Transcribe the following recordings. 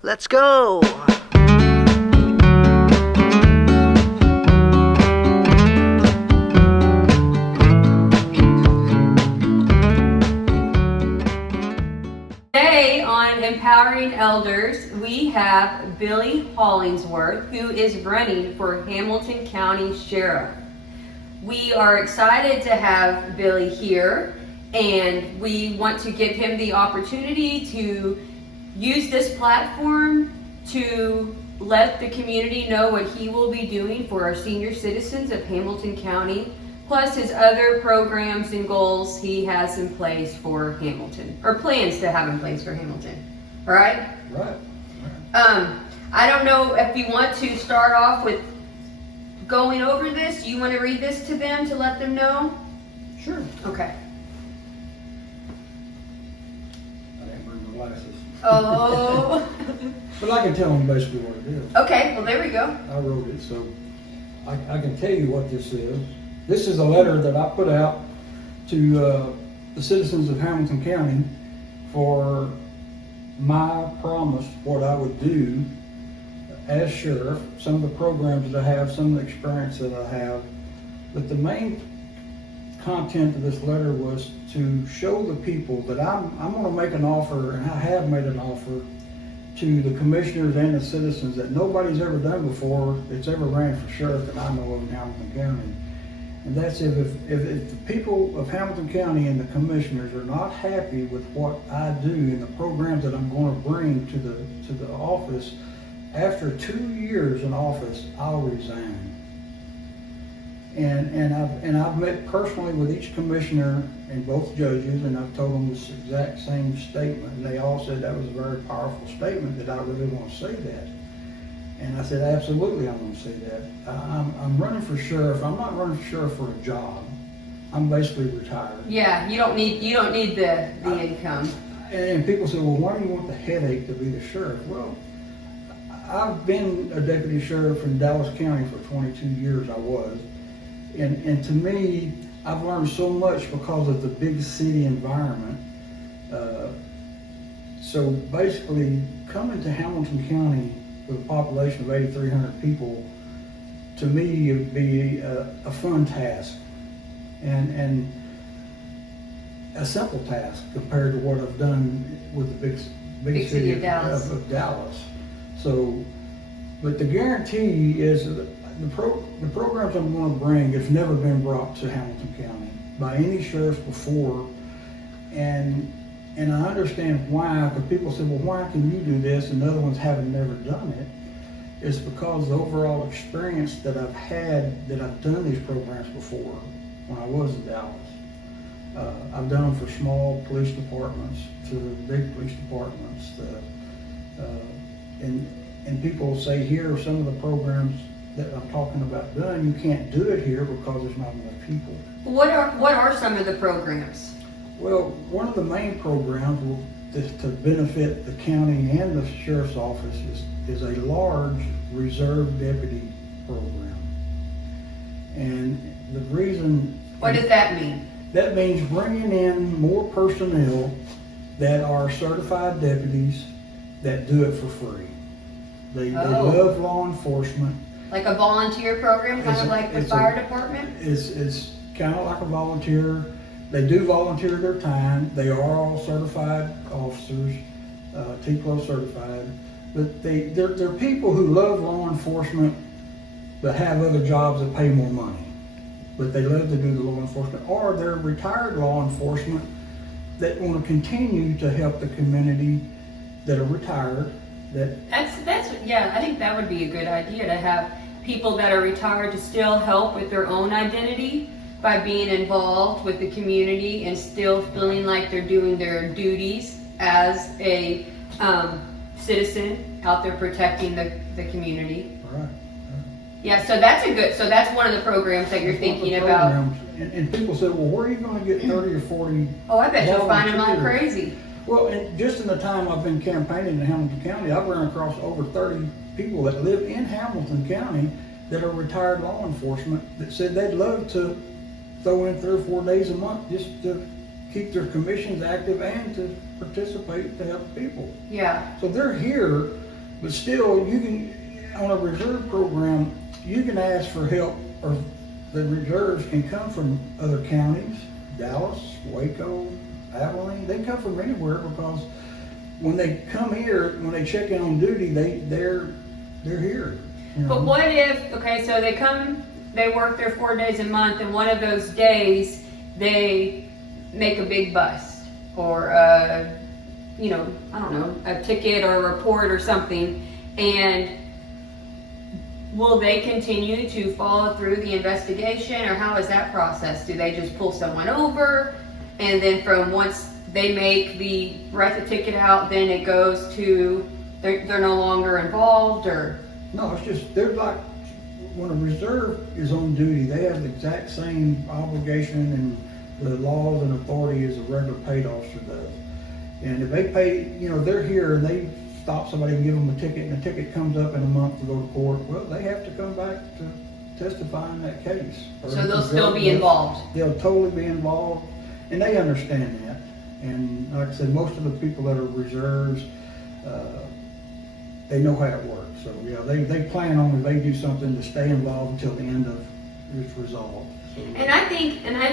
Let's go! Today on Empowering Elders, we have Billy Hollingsworth, who is running for Hamilton County Sheriff. We are excited to have Billy here, and we want to give him the opportunity to use this platform to let the community know what he will be doing for our senior citizens of Hamilton County, plus his other programs and goals he has in place for Hamilton, or plans to have in place for Hamilton. All right? Right. I don't know if you want to start off with going over this. You want to read this to them to let them know? Sure. Okay. I didn't bring my glasses. Oh. But I can tell them basically what it is. Okay, well there we go. I wrote it, so I can tell you what this is. This is a letter that I put out to the citizens of Hamilton County for my promise, what I would do as sheriff, some of the programs that I have, some of the experience that I have. But the main content of this letter was to show the people that I'm going to make an offer, and I have made an offer to the commissioners and the citizens that nobody's ever done before that's ever ran for sheriff that I know of in Hamilton County. And that's if the people of Hamilton County and the commissioners are not happy with what I do and the programs that I'm going to bring to the office, after 2 years in office, I'll resign. And I've met personally with each commissioner and both judges, and I've told them this exact same statement, and they all said that was a very powerful statement, that I really want to say that. And I said, absolutely, I'm going to say that. I'm running for sheriff. I'm not running for sheriff for a job. I'm basically retired. Yeah, you don't need the income. And people say, well, why do you want the headache to be the sheriff? Well, I've been a deputy sheriff in Dallas County for 22 years. I was. And to me, I've learned so much because of the big city environment. So basically, coming to Hamilton County with a population of 8,300 people, to me, it would be a fun task and a simple task compared to what I've done with the big city of Dallas. Of Dallas. So, but the guarantee is that the programs I'm going to bring have never been brought to Hamilton County by any sheriff before, and I understand why. Because people say, well, why can you do this and the other ones haven't never done it? It's because the overall experience that I've had, that I've done these programs before when I was in Dallas. I've done them for small police departments to big police departments, and people say here are some of the programs that I'm talking about done. You can't do it here because there's not enough people. What are some of the programs? Well, one of the main programs to benefit the county and the sheriff's office is a large reserve deputy program. And the reason... What does that mean? That means bringing in more personnel that are certified deputies that do it for free. They love law enforcement. Like a volunteer program, kind of like the fire department? It's kind of like a volunteer. They do volunteer their time. They are all certified officers, TCLO certified. But they're people who love law enforcement but have other jobs that pay more money. But they love to do the law enforcement. Or they're retired law enforcement that want to continue to help the community that are retired. I think that would be a good idea, to have people that are retired to still help with their own identity by being involved with the community and still feeling like they're doing their duties as a citizen out there protecting the community. Right. Yeah, so that's one of the programs that you're thinking about. And people say, well, where are you going to get 30 or 40? Oh, I bet you'll find them all volunteers? crazy. Well, and just in the time I've been campaigning in Hamilton County, I've run across over 30 people that live in Hamilton County that are retired law enforcement that said they'd love to throw in 3 or 4 days a month just to keep their commissions active and to participate to help people. Yeah. So they're here But still, you can, on a reserve program, you can ask for help, or the reserves can come from other counties, Dallas, Waco, Abilene. They come from anywhere, because when they come here, when they check in on duty, they're here. You know? But what if, okay, so they come, they work their 4 days a month, and one of those days they make a big bust, or you know, I don't know, a ticket or a report or something, and will they continue to follow through the investigation, or how is that process? Do they just pull someone over, and then from once they write the ticket out, then it goes to, they're no longer involved, or? No, it's just, they're like, when a reserve is on duty, they have the exact same obligation and the laws and authority as a regular paid officer does. And if they pay, you know, they're here and they stop somebody and give them a ticket, and the ticket comes up in a month to go to court, well, they have to come back to testify in that case. So they'll still be involved? They'll totally be involved, and they understand that. And like I said, most of the people that are reserves, they know how it works. So yeah, they plan on, if they do something, to stay involved until the end of it's resolved. So, And I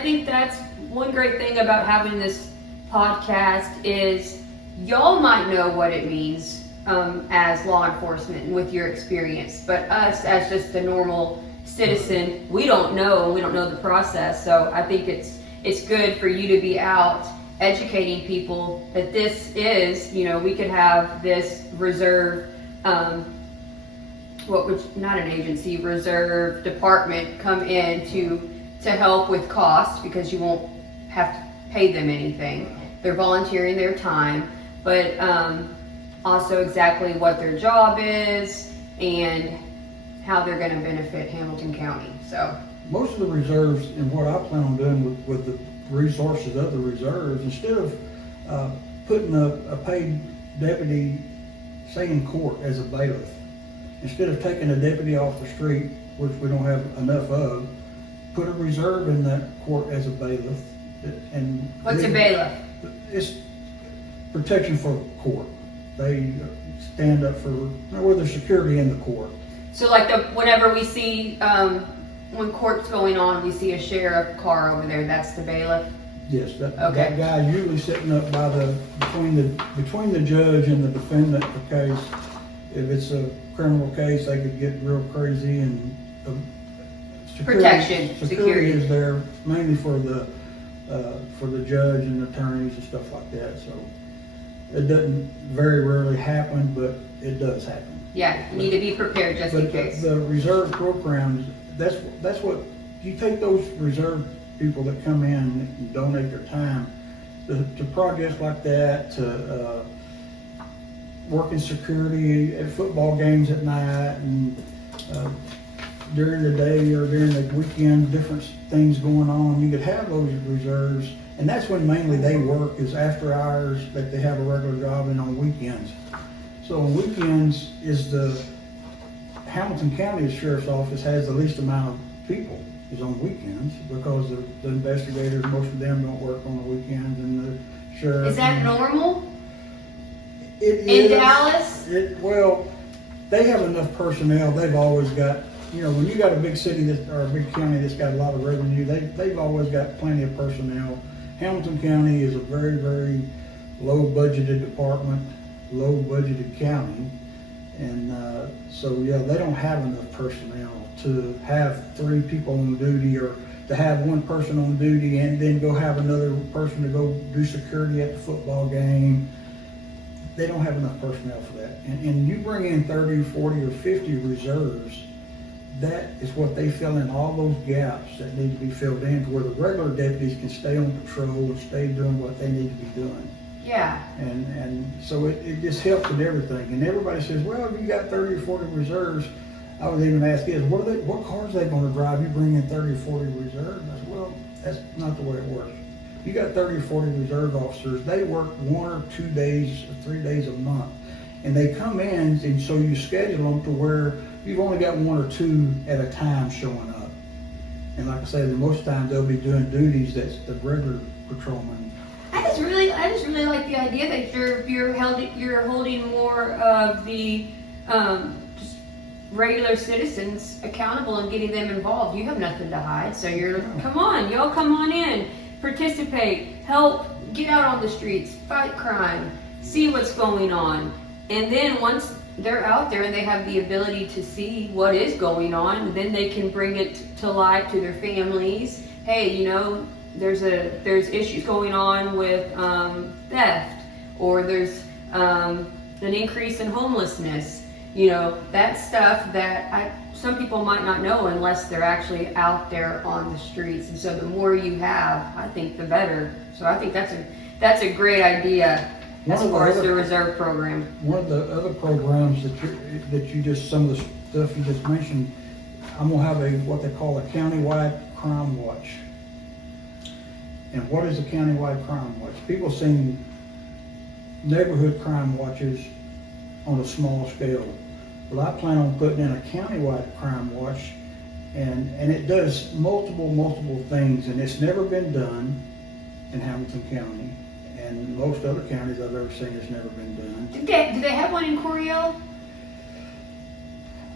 think that's one great thing about having this podcast is y'all might know what it means as law enforcement and with your experience, but us as just a normal citizen, we don't know, and we don't know the process. So I think it's good for you to be out educating people that this is, you know, we could have this reserve, not an agency, reserve department come in to help with cost, because you won't have to pay them anything. They're volunteering their time, but also exactly what their job is and how they're going to benefit Hamilton County. So most of the reserves, and what I plan on doing with the resources of the reserves, instead of putting a paid deputy, say in court, as a bailiff, instead of taking a deputy off the street, which we don't have enough of, put a reserve in that court as a bailiff. And what's a bailiff? It's protection for court. They stand up for, well, there's security in the court. So like whenever we see, when court's going on, we see a sheriff car over there, that's the bailiff? Yes, that Okay. guy usually sitting up by between the judge and the defendant for case. If it's a criminal case, they could get real crazy, and Protection, security security. is there mainly for the judge and attorneys and stuff like that. So it doesn't very rarely happen, but it does happen. Yeah, you need to be prepared just in But case. the reserve programs, that's what, you take those reserve people that come in and donate their time to projects like that, to working security at football games at night, and during the day or during the weekend, different things going on. You could have those reserves, and that's when mainly they work, is after hours, that they have a regular job, and on weekends. So on weekends is the Hamilton County Sheriff's Office has the least amount of people is on weekends, because the investigators, most of them don't work on the weekends, and the sheriff. Is that normal? It In is. Dallas? Well, they have enough personnel. They've always got, you know, when you got a big city or a big county that's got a lot of revenue, they've always got plenty of personnel. Hamilton County is a very, very low budgeted department, low budgeted county. And so, yeah, they don't have enough personnel to have 3 people on duty, or to have one person on duty and then go have another person to go do security at the football game. They don't have enough personnel for that. And you bring in 30, 40, or 50 reserves, that is what they fill in all those gaps that need to be filled in, to where the regular deputies can stay on patrol and stay doing what they need to be doing. Yeah. And so it just helps with everything. And everybody says, well, if you got 30 or 40 reserves, I was even asked is, what cars are they going to drive? You bring in 30 or 40 reserves? I said, well, that's not the way it works. You got 30 or 40 reserve officers, they work 1 or 2 days or 3 days a month. And they come in, and so you schedule them to where you've only got 1 or 2 at a time showing up. And like I say, most times they'll be doing duties that's the regular patrolman. I just really like the idea that you're holding more of the just regular citizens accountable and getting them involved. You have nothing to hide, so come on, y'all come on in, participate, help, get out on the streets, fight crime, see what's going on. And then once they're out there and they have the ability to see what is going on, then they can bring it to light to their families. Hey, there's issues going on with theft, or there's an increase in homelessness. That stuff that some people might not know unless they're actually out there on the streets. And so the more you have, I think the better. So I think that's a great idea as far as the reserve program. One of the other programs some of the stuff you just mentioned, I'm gonna have what they call a countywide crime watch. And what is a countywide crime watch? People seen neighborhood crime watches on a small scale. Well, I plan on putting in a countywide crime watch, and it does multiple things, and it's never been done in Hamilton County, and most other counties I've ever seen it's never been done. Do they have one in Coryell?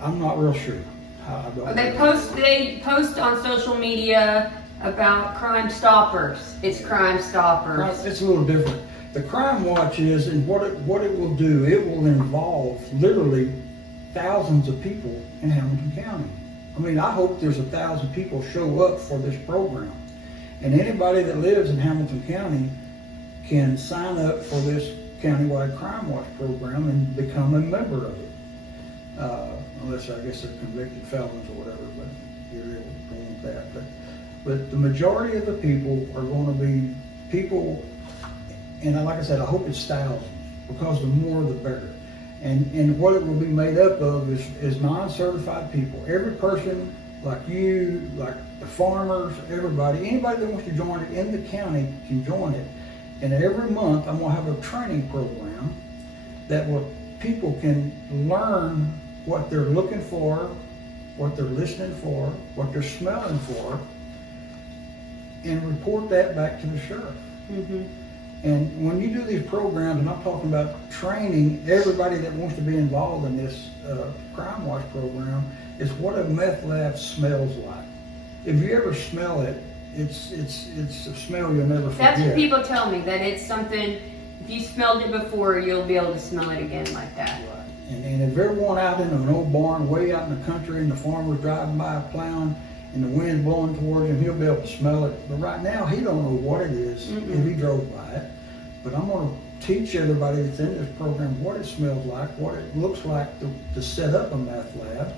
I'm not real sure. They post on social media about Crime Stoppers. It's Crime Stoppers. It's a little different. The Crime Watch is, and what it will do, it will involve literally thousands of people in Hamilton County. I mean, I hope there's 1,000 people show up for this program. And anybody that lives in Hamilton County can sign up for this countywide Crime Watch program and become a member of it. Unless I guess they're convicted felons or whatever, but you're able to go with that. But the majority of the people are going to be people, and like I said, I hope it's thousands, because the more the better. And what it will be made up of is non-certified people. Every person, like you, like the farmers, anybody that wants to join it in the county can join it. And every month I'm going to have a training program that people can learn what they're looking for, what they're listening for, what they're smelling for, and report that back to the sheriff. Mm-hmm. And when you do these programs, and I'm talking about training everybody that wants to be involved in this Crime Watch program, is what a meth lab smells like. If you ever smell it, it's a smell you'll never forget. That's what people tell me, that it's something, if you smelled it before, you'll be able to smell it again like that. Right. And if they're one out in an old barn way out in the country and the farmer's driving by plowing and the wind's blowing towards him, he'll be able to smell it. But right now, he don't know what it is if he drove by it. But I'm going to teach everybody that's in this program what it smells like, what it looks like to set up a meth lab.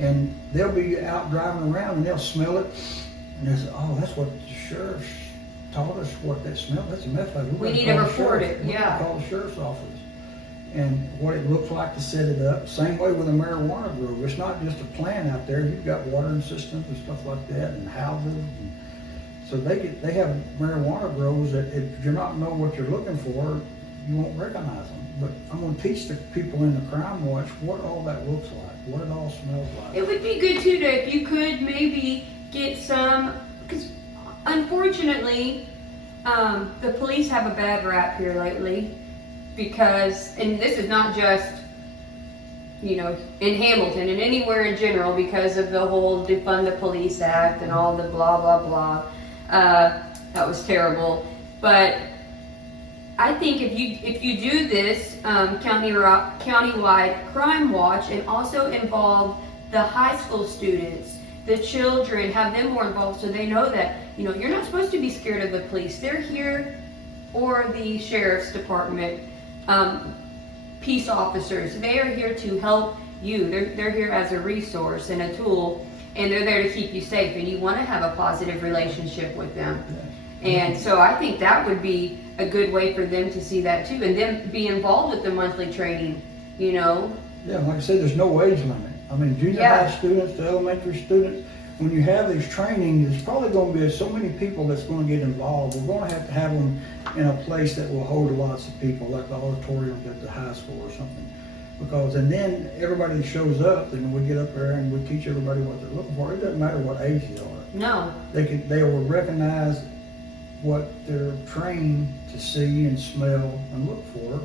And they'll be out driving around and they'll smell it. And they'll say, oh, that's what the sheriff taught us, what that smell. That's a meth lab. We need to report it, yeah. Call the sheriff's office. And what it looks like to set it up. Same way with a marijuana grow. It's not just a plant out there. You've got watering systems and stuff like that, and houses. And so they have marijuana grows that if you're not know what you're looking for, you won't recognize them. But I'm going to teach the people in the Crime Watch what all that looks like, what it all smells like. It would be good too if you could maybe get some, because unfortunately, the police have a bad rap here lately. Because, and this is not just, in Hamilton and anywhere in general, because of the whole Defund the Police Act and all the blah, blah, blah. That was terrible. But I think if you do this countywide crime watch and also involve the high school students, the children, have them more involved so they know that, you're not supposed to be scared of the police. They're here, or the sheriff's department. Peace officers, they are here to help you. They're here as a resource and a tool, and they're there to keep you safe, and you want to have a positive relationship with them. And so I think that would be a good way for them to see that too, and then be involved with the monthly training, Yeah, like I said, there's no age limit. I mean, junior high students to elementary students, when you have these trainings, there's probably going to be so many people that's going to get involved. We're going to have them in a place that will hold lots of people, like the auditorium at the high school or something. And then everybody that shows up, then we get up there and we teach everybody what they're looking for. It doesn't matter what age they are. No. They will recognize what they're trained to see and smell and look for.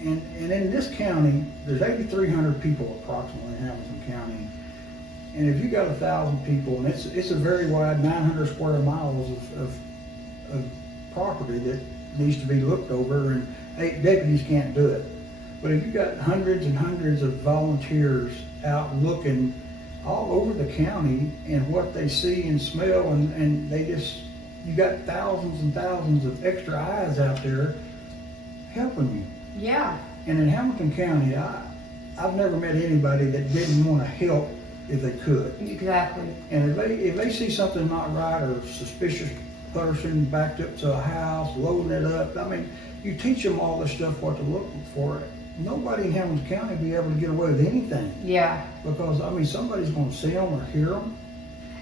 And in this county, there's 8,300 people approximately in Hamilton County. And if you got 1,000 people, and it's a very wide 900 square miles of property that needs to be looked over, and 8 deputies can't do it. But if you got hundreds and hundreds of volunteers out looking all over the county and what they see and smell, and you got thousands and thousands of extra eyes out there helping you. Yeah. And in Hamilton County, I've never met anybody that didn't want to help if they could. Exactly. And if they see something not right or suspicious person backed up to a house, loading it up, I mean, you teach them all this stuff, what to look for. Nobody in Hamilton County will be able to get away with anything. Yeah. Because, I mean, somebody's going to see them or hear them.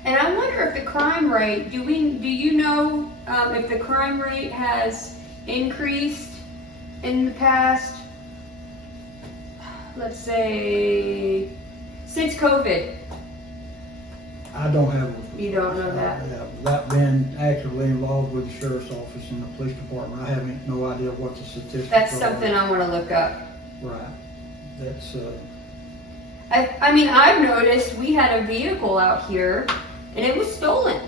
And I wonder if the crime rate, do you know if the crime rate has increased in the past, let's say, since COVID? I don't have. You don't know that? Without being actively involved with the sheriff's office and the police department, I have no idea what the statistics are. That's something I want to look up. Right. That's, I mean, I've noticed we had a vehicle out here and it was stolen.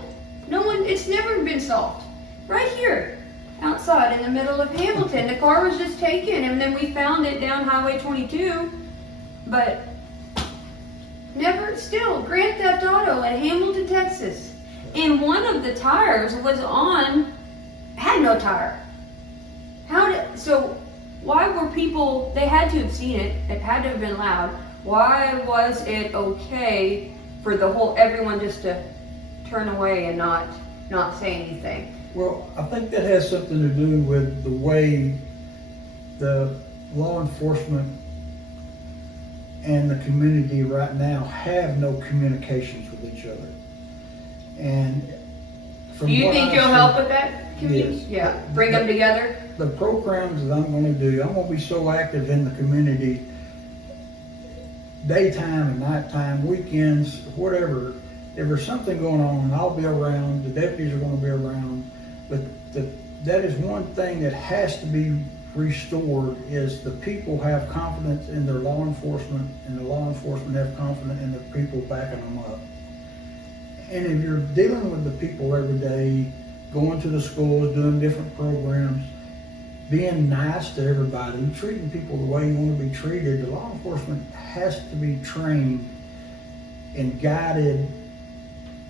It's never been solved. Right here, outside in the middle of Hamilton. The car was just taken and then we found it down Highway 22. But still, Grand Theft Auto in Hamilton, Texas. And one of the tires had no tire. So why were people, they had to have seen it had to have been loud. Why was it okay for everyone just to turn away and not say anything? well, I think that has something to do with the way the law enforcement and the community right now have no communications with each other. And Do you think you'll help with that community? Yes. Yeah, bring them together? The programs that I'm going to do, I'm going to be so active in the community, daytime and nighttime, weekends, whatever. If there's something going on, I'll be around, the deputies are going to be around. But that is one thing that has to be restored, is the people have confidence in their law enforcement, and the law enforcement have confidence in the people backing them up. And if you're dealing with the people every day, going to the schools, doing different programs, being nice to everybody, treating people the way you want to be treated, the law enforcement has to be trained and guided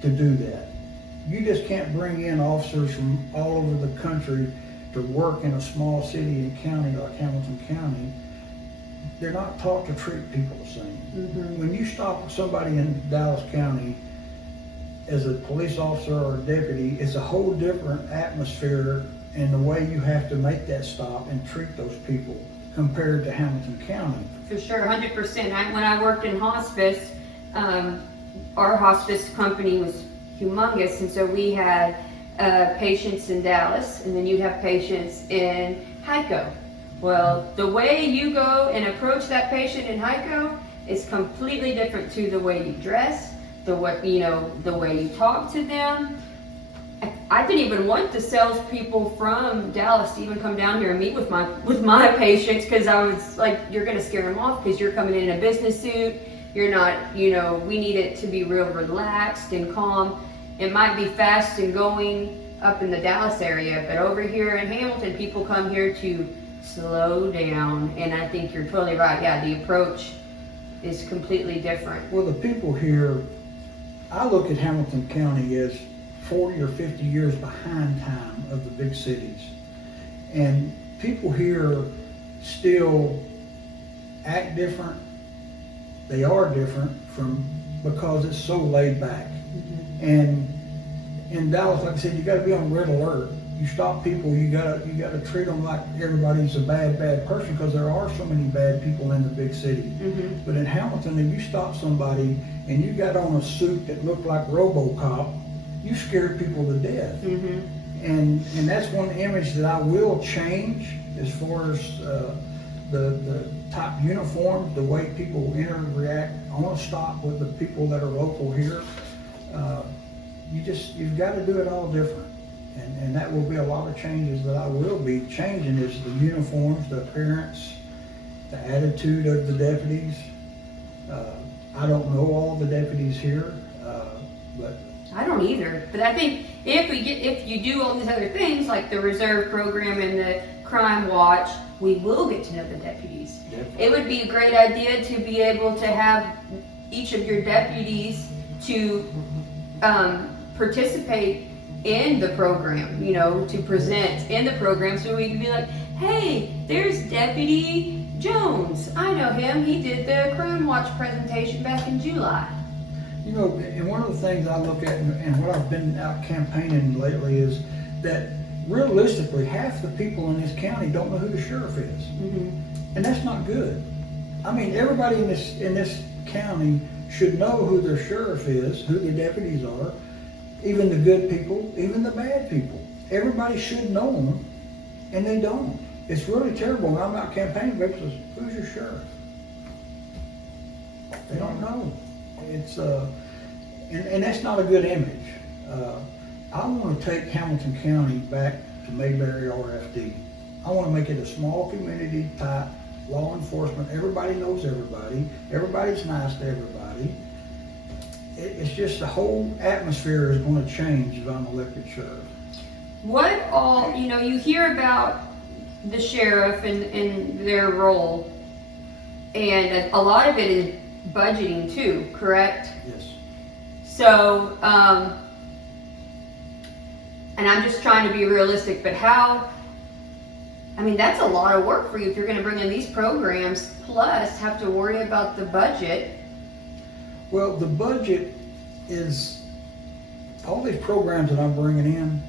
to do that. You just can't bring in officers from all over the country to work in a small city and county like Hamilton County. They're not taught to treat people the same. Mm-hmm. When you stop somebody in Dallas County as a police officer or a deputy, it's a whole different atmosphere in the way you have to make that stop and treat those people compared to Hamilton County. For sure, 100%. When I worked in hospice, our hospice company was humongous, and so we had patients in Dallas, and then you'd have patients in Hico. Well, the way you go and approach that patient in Hico is completely different to the way you dress, the way you talk to them. I didn't even want the salespeople from Dallas to even come down here and meet with my patients, because I was like, you're going to scare them off because you're coming in a business suit. You're not, we need it to be real relaxed and calm. It might be fast and going up in the Dallas area, but over here in Hamilton, people come here to slow down. And I think you're totally right. Yeah, the approach is completely different. Well, the people here, I look at Hamilton County as 40 or 50 years behind time of the big cities. And people here still act different. They are different because it's so laid back. Mm-hmm. And in Dallas, like I said, you got to be on red alert. You stop people, you got to treat them like everybody's a bad person, because there are so many bad people in the big city. Mm-hmm. But in Hamilton, if you stop somebody and you got on a suit that looked like RoboCop, you scared people to death. Mm-hmm. And that's one image that I will change as far as the type uniforms, the way people react on a stop with the people that are local here. You've got to do it all different. And that will be a lot of changes that I will be changing, is the uniforms, the appearance, the attitude of the deputies. I don't know all the deputies here, but I don't either, but I think if you do all these other things like the reserve program and the crime watch, we will get to know the deputies. definitely. It would be a great idea to be able to have each of your deputies to participate in the program, you know, to present in the program, so we can be like, hey, there's Deputy Jones. I know him. He did the crime watch presentation back in July. You know, and one of the things I look at and what I've been out campaigning lately is that realistically, half the people in this county don't know who the sheriff is. Mm-hmm. And that's not good. I mean, everybody in this county should know who their sheriff is, who the deputies are, even the good people, even the bad people. Everybody should know them, and they don't. It's really terrible. When I'm out campaigning, people say, who's your sheriff? They don't know. It's and that's not a good image. I want to take Hamilton County back to Mayberry RFD. I want to make it a small community type law enforcement. Everybody knows everybody. Everybody's nice to everybody. It's just the whole atmosphere is going to change if I'm elected sheriff. What all, you know, you hear about the sheriff and their role, and a lot of it is budgeting too, correct? Yes. So, and I'm just trying to be realistic, but how, I mean, that's a lot of work for you if you're going to bring in these programs, plus have to worry about the budget. Well, the budget is, all these programs that I'm bringing in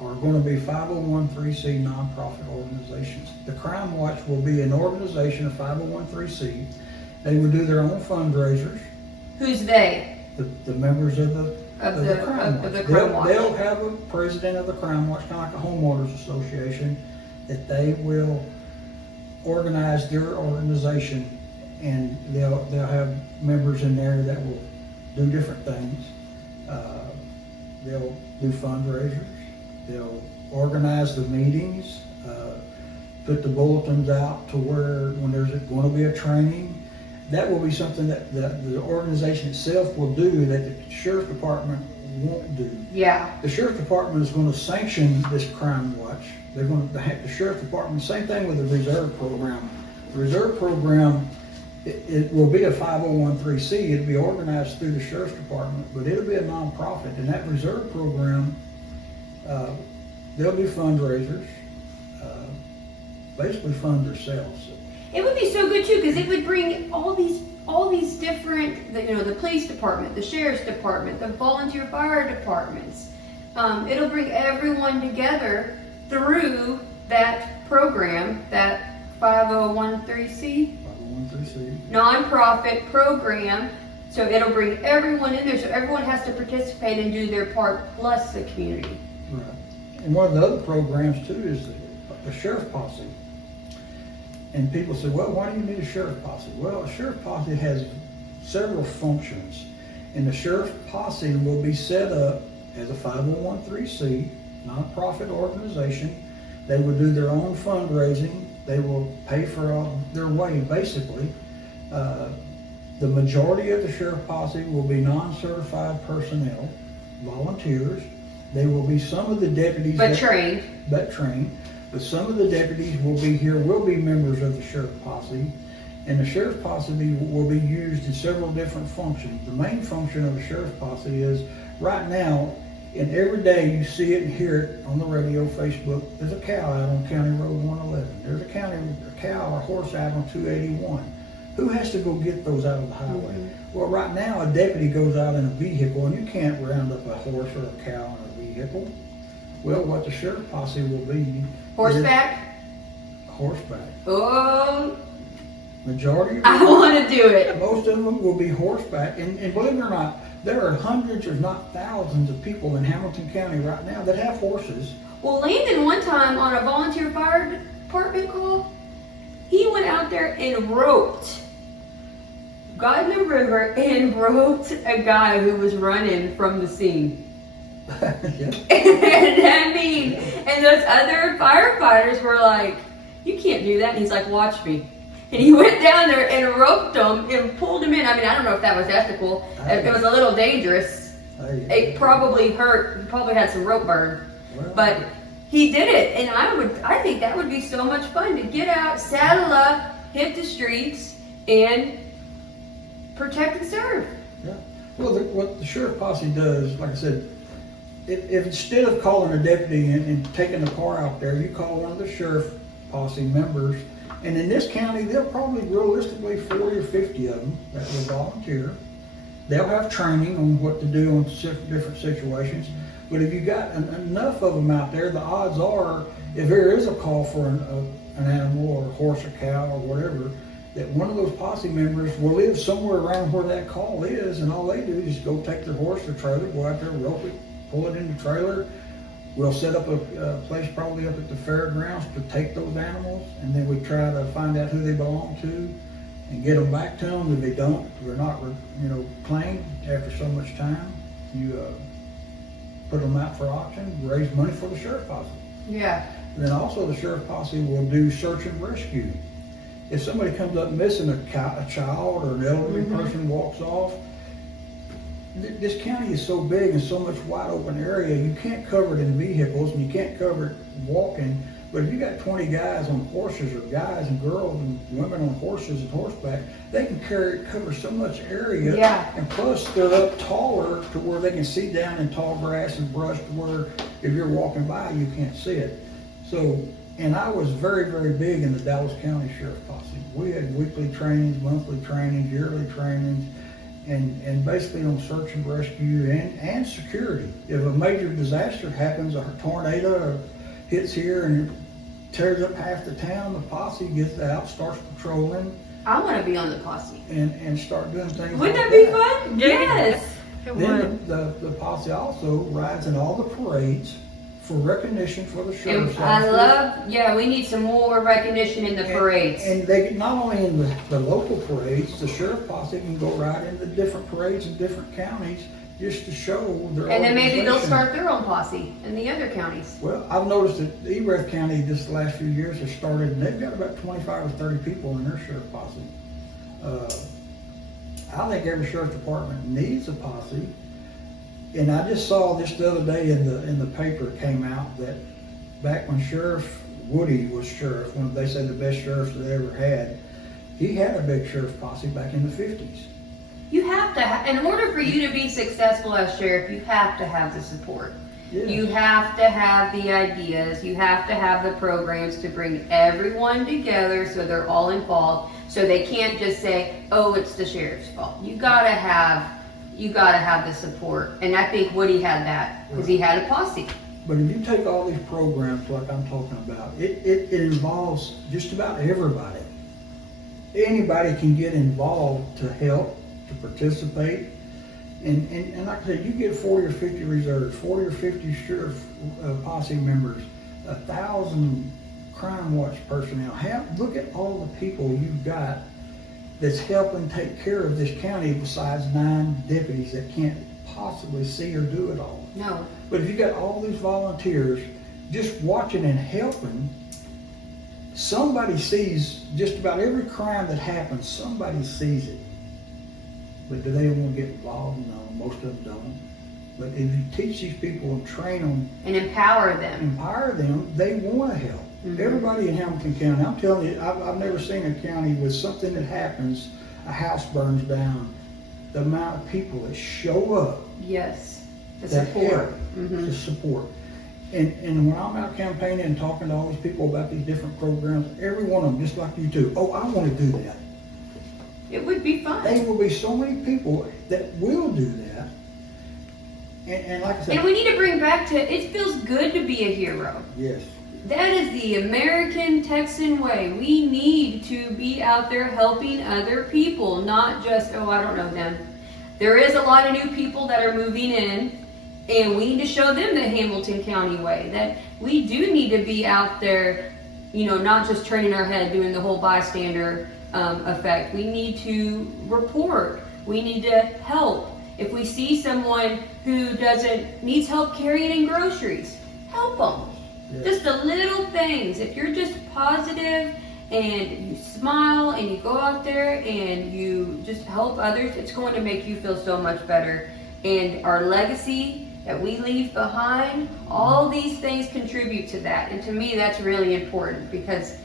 are going to be 501(c) nonprofit organizations. The Crime Watch will be an organization, a 501(c). They will do their own fundraisers. Who's they? The members of the Crime Watch. They'll have a president of the Crime Watch, kind of like a homeowners association, that they will organize their organization, and they'll have members in there that will do different things. They'll do fundraisers. They'll organize the meetings, put the bulletins out to where when there's going to be a training, that will be something that the organization itself will do that the sheriff's department won't do. Yeah. The sheriff's department is going to sanction this crime watch. They're going to have the sheriff's department, same thing with the reserve program. The reserve program, it will be a 501(c). It'll be organized through the sheriff's department, but it'll be a nonprofit. And that reserve program, they'll do fundraisers, basically fund themselves. It would be so good too, because it would bring all these different, you know, the police department, the sheriff's department, the volunteer fire departments. It'll bring everyone together through that program, that 501(c) 501(c). nonprofit program. So it'll bring everyone in there, so everyone has to participate and do their part, plus the community. Right. And one of the other programs too is the sheriff posse. And people say, well, why do you need a sheriff posse? Well, a sheriff posse has several functions. And the sheriff posse will be set up as a 501(c) nonprofit organization. They will do their own fundraising. They will pay for all their way, basically. The majority of the sheriff posse will be non-certified personnel, volunteers. They will be some of the deputies But trained. But some of the deputies will be members of the sheriff posse, and the sheriff posse will be used in several different functions. The main function of the sheriff posse is, right now, and every day you see it and hear it on the radio, Facebook, there's a cow out on County Road 111. There's a cow or horse out on 281. Who has to go get those out of the highway? Mm-hmm. Well, right now, a deputy goes out in a vehicle, and you can't round up a horse or a cow in a vehicle. Well, what the sheriff posse will be... Horseback? Horseback. Oh, Majority of I want to do it. Most of them will be horseback. And believe it or not, there are hundreds, if not thousands, of people in Hamilton County right now that have horses. Well, Landon, one time on a volunteer fire department call, he went out there and got in the river and roped a guy who was running from the scene. Yeah. And I mean, and those other firefighters were like, you can't do that. And he's like, watch me. And he went down there and roped them and pulled them in. I mean, I don't know if that was ethical. It was a little dangerous. It probably hurt. He probably had some rope burn. Well, But he did it, and I think that would be so much fun to get out, saddle up, hit the streets, and protect and serve. yeah. Well, what the sheriff posse does, like I said, if instead of calling a deputy and taking the car out there, you call one of the sheriff posse members, and in this county, they'll probably realistically 40 or 50 of them that will volunteer. They'll have training on what to do on different situations. But if you got enough of them out there, the odds are, if there is a call for an animal or a horse or cow or whatever, that one of those posse members will live somewhere around where that call is, and all they do is go take their horse or trailer, go out there, rope it, pull it in the trailer. We'll set up a place probably up at the fairgrounds to take those animals, and then we try to find out who they belong to and get them back to them. If they don't, we're not, claimed after so much time. You put them out for auction, raise money for the sheriff posse. Yeah. And then also the sheriff posse will do search and rescue. If somebody comes up missing, a child or an elderly person walks off, this county is so big and so much wide open area, you can't cover it in vehicles and you can't cover it walking. But if you got 20 guys on horses, or guys and girls and women on horses and horseback, they can cover so much area. Yeah. And plus they're up taller to where they can see down in tall grass and brush to where if you're walking by you can't see it. So, and I was very, very big in the Dallas County Sheriff Posse. We had weekly trainings, monthly trainings, yearly trainings, and basically on search and rescue and security. If a major disaster happens, a tornado hits here and it tears up half the town, the posse gets out, starts patrolling. I want to be on the posse. And start doing things. Wouldn't like that be fun? Yes. Then the posse also rides in all the parades for recognition for the sheriff's office. We need some more recognition in the parades. And they not only in the local parades, the sheriff posse can go ride in the different parades in different counties just to show their And then maybe they'll organization. start their own posse in the other counties. Well, I've noticed that Erath County just the last few years has started, and they've got about 25 or 30 people in their sheriff posse. I think every sheriff department needs a posse. And I just saw this the other day in the paper came out that back when Sheriff Woody was sheriff, when they said the best sheriff they ever had, he had a big sheriff posse back in the 50s. You have to, in order for you to be successful as sheriff, you have to have the support. Yes. You have to have the ideas, you have to have the programs to bring everyone together so they're all involved, so they can't just say, oh, it's the sheriff's fault. You gotta have the support. And I think Woody had that, because he had a posse. But if you take all these programs like I'm talking about, it involves just about everybody. Anybody can get involved to help, to participate. And like I said, you get 40 or 50 reserves, 40 or 50 sheriff posse members, 1,000 crime watch personnel. Look at all the people you've got that's helping take care of this county besides 9 deputies that can't possibly see or do it all. No. But if you got all these volunteers just watching and helping, somebody sees just about every crime that happens, somebody sees it. But do they want to get involved? No, most of them don't. But if you teach these people and train them, And empower them. they want to help. Mhm. Everybody in Hamilton County, I'm telling you, I've never seen a county with something that happens, a house burns down, the amount of people that show up Yes. The that support. help, Mhm. to support. And when I'm out campaigning and talking to all these people about these different programs, every one of them, just like you two, oh, I want to do that. It would be fun. There will be so many people that will do that. And like I said, And we need to bring back to, it feels good to be a hero. yes. That is the American Texan way. We need to be out there helping other people, not just, oh, I don't know them. There is a lot of new people that are moving in, and we need to show them the Hamilton County way, that we do need to be out there, not just turning our head, doing the whole bystander effect. We need to report. We need to help. If we see someone who needs help carrying in groceries, help them. Yes. Just the little things. If you're just positive and you smile and you go out there and you just help others, it's going to make you feel so much better. And our legacy that we leave behind, all these things contribute to that. And to me, that's really important because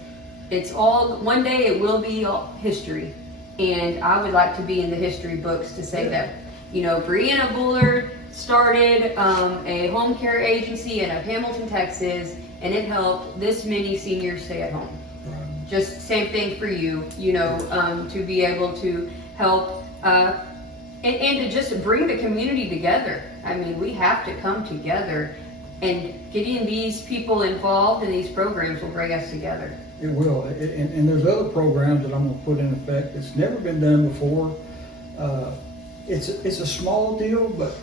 it's all, one day it will be all history. And I would like to be in the history books to say that, you know, Brianna Bullard started a home care agency out of Hamilton, Texas, and it helped this many seniors stay at home. Right. Just same thing for you, you know, to be able to help and to just bring the community together. I mean, we have to come together, and getting these people involved in these programs will bring us together. It will, and there's other programs that I'm gonna put in effect. It's never been done before. It's a small deal, but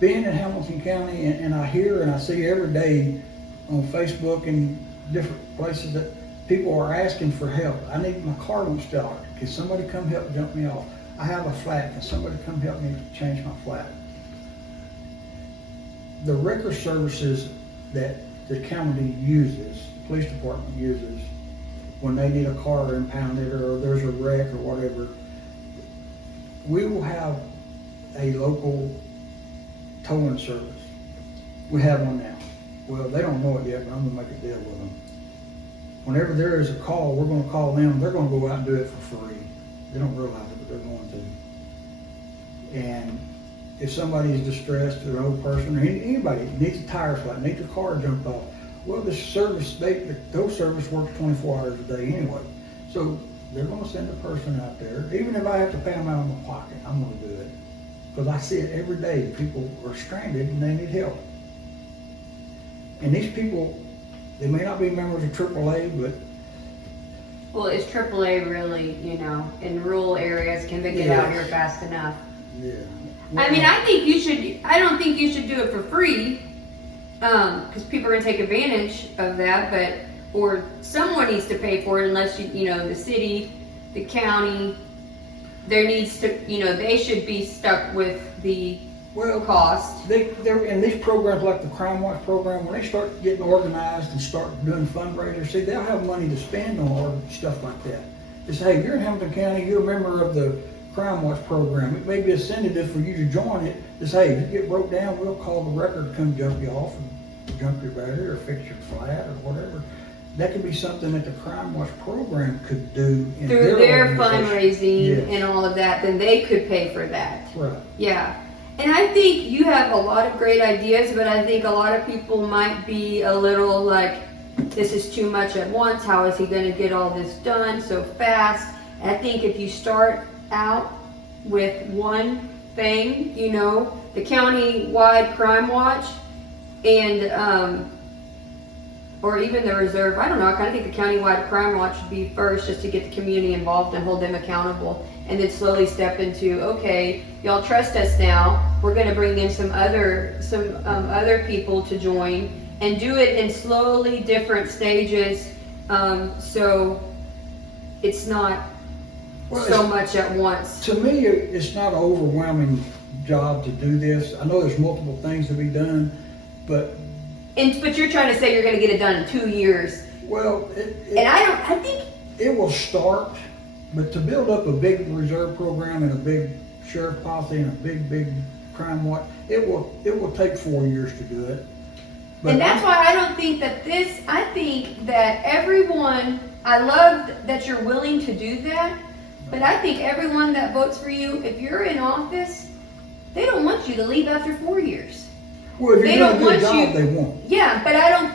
being in Hamilton County, and I hear and I see every day on Facebook and different places that people are asking for help. I need, my car won't start. Can somebody come help jump me off? I have a flat. Can somebody come help me change my flat? The record services that the county uses, the police department uses, when they need a car impounded or there's a wreck or whatever, we will have a local towing service. We have one now. Well, they don't know it yet, but I'm gonna make a deal with them. Whenever there is a call, we're gonna call them. They're gonna go out and do it for free. They don't realize it, but they're going to. And if somebody is distressed, or an old person, or anybody needs a tire flat, needs a car jumped off, well, this service, those service works 24 hours a day anyway. So they're gonna send a person out there. Even if I have to pay them out of my pocket, I'm gonna do it. Because I see it every day. People are stranded and they need help. And these people, they may not be members of AAA, but Well, is AAA really, you know, in rural areas, can they get out here fast enough? yeah. I mean, I don't think you should do it for free, because people are gonna take advantage of that, or someone needs to pay for it unless you know, the city, the county, there needs to, you know, they should be stuck with the cost. They're in these programs like the Crime Watch program, when they start getting organized and start doing fundraisers, see, they'll have money to spend on stuff like that. Just, hey, you're in Hamilton County, you're a member of the Crime Watch program. It may be incentive for you to join it. Just, hey, if you get broke down, we'll call the record to come jump you off and jump your battery or fix your flat or whatever. That could be something that the Crime Watch program could do in Through their organization. fundraising Yes. and all of that, then they could pay for that. Right. Yeah. And I think you have a lot of great ideas, but I think a lot of people might be a little like, this is too much at once. How is he going to get all this done so fast? And I think if you start out with one thing, you know, the county-wide Crime Watch and, or even the reserve, I don't know, I kind of think the county-wide Crime Watch should be first just to get the community involved and hold them accountable. And then slowly step into, okay, y'all trust us now. We're going to bring in some other people to join and do it in slowly different stages, so it's not so much at once. To me, it's not an overwhelming job to do this. I know there's multiple things to be done, but But you're trying to say you're going to get it done in 2 years. well, I think it will start. But to build up a big reserve program and a big sheriff posse and a big crime watch, it will take 4 years to do it. But and that's why I don't think that I think that everyone, I love that you're willing to do that, but I think everyone that votes for you, if you're in office, they don't want you to leave after 4 years. well, if they you're don't doing a good want job, you- they won't. Yeah, but I don't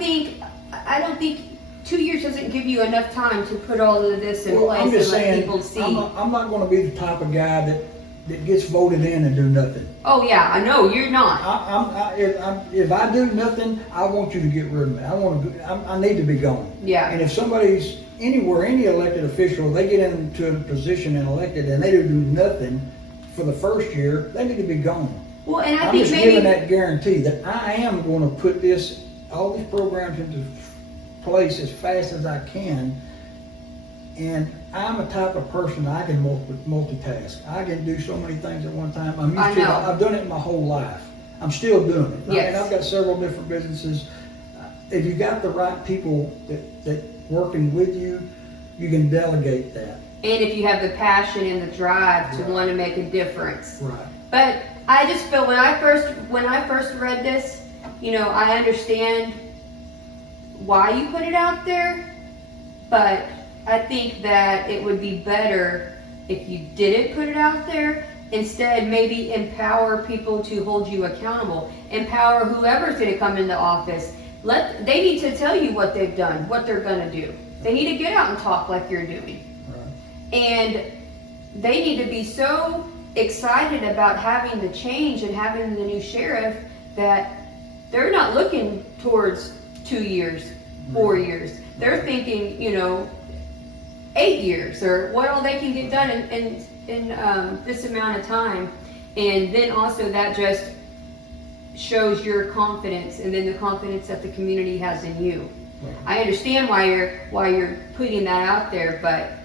think 2 years doesn't give you enough time to put all of this in Well, place I'm and just let saying, people see. I'm not going to be the type of guy that gets voted in and do nothing. Oh yeah, I know, you're not. If I do nothing, I want you to get rid of me. I need to be gone. Yeah. And if somebody's anywhere, any elected official, they get into a position and elected and they do nothing for the first year, they need to be gone. Well, and I I'm think just maybe giving that guarantee that I am going to put all these programs into place as fast as I can. And I'm a type of person, I can multitask. I can do so many things at one time. I'm used to it. know. I've done it my whole life. I'm still doing it. Yes. And I've got several different businesses. If you got the right people that working with you, you can delegate that. And if you have the passion and the drive to Right. want to make a difference. Right. But I just feel when I first read this, you know, I understand why you put it out there, but I think that it would be better if you didn't put it out there. Instead, maybe empower people to hold you accountable. Empower whoever's going to come into office. They need to tell you what they've done, what they're going to do. They need to get out and talk like you're doing. Right. And they need to be so excited about having the change and having the new sheriff that they're not looking towards 2 years, 4 years. They're thinking, you know, 8 years or what all they can get done in this amount of time. And then also that just shows your confidence and then the confidence that the community has in you. Right. I understand why you're putting that out there, but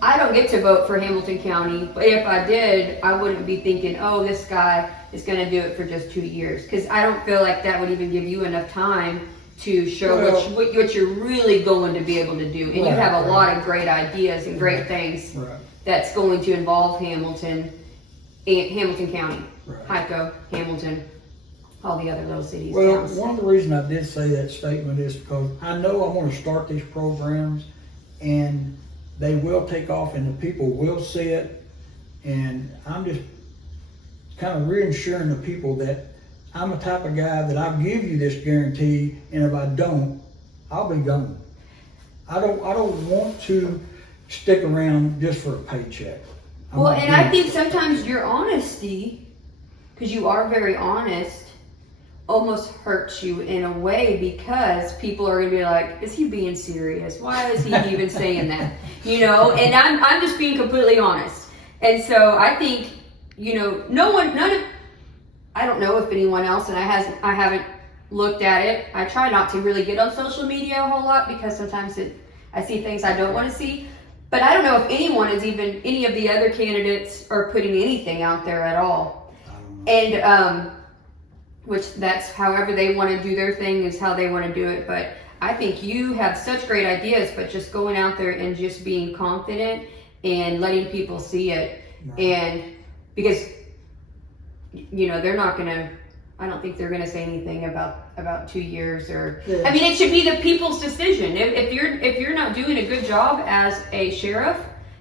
I don't get to vote for Hamilton County. But if I did, I wouldn't be thinking, oh, this guy is going to do it for just 2 years, because I don't feel like that would even give you enough time to show what you're really going to be able to do. And you have a lot of great ideas and great things that's going to involve Hamilton County, Right. Hyco, Hamilton, all the other little cities. Well, towns. one of the reasons I did say that statement is because I know I'm going to start these programs and they will take off and the people will see it. And I'm just kind of reassuring the people that I'm the type of guy that I'll give you this guarantee, and if I don't, I'll be gone. I don't want to stick around just for a paycheck. Well, and I think sometimes your honesty, because you are very honest, almost hurts you in a way, because people are going to be like, is he being serious? Why is he even saying that? You know, and I'm just being completely honest. And so I think, you know, I don't know if anyone else, and I haven't looked at it. I try not to really get on social media a whole lot because sometimes I see things I don't want to see. But I don't know if any of the other candidates are putting anything out there at all. And which that's however they want to do their thing is how they want to do it. But I think you have such great ideas, but just going out there and just being confident and letting people see it. And because, you know, I don't think they're gonna say anything about 2 years or. Yeah. I mean, it should be the people's decision. If you're not doing a good job as a sheriff,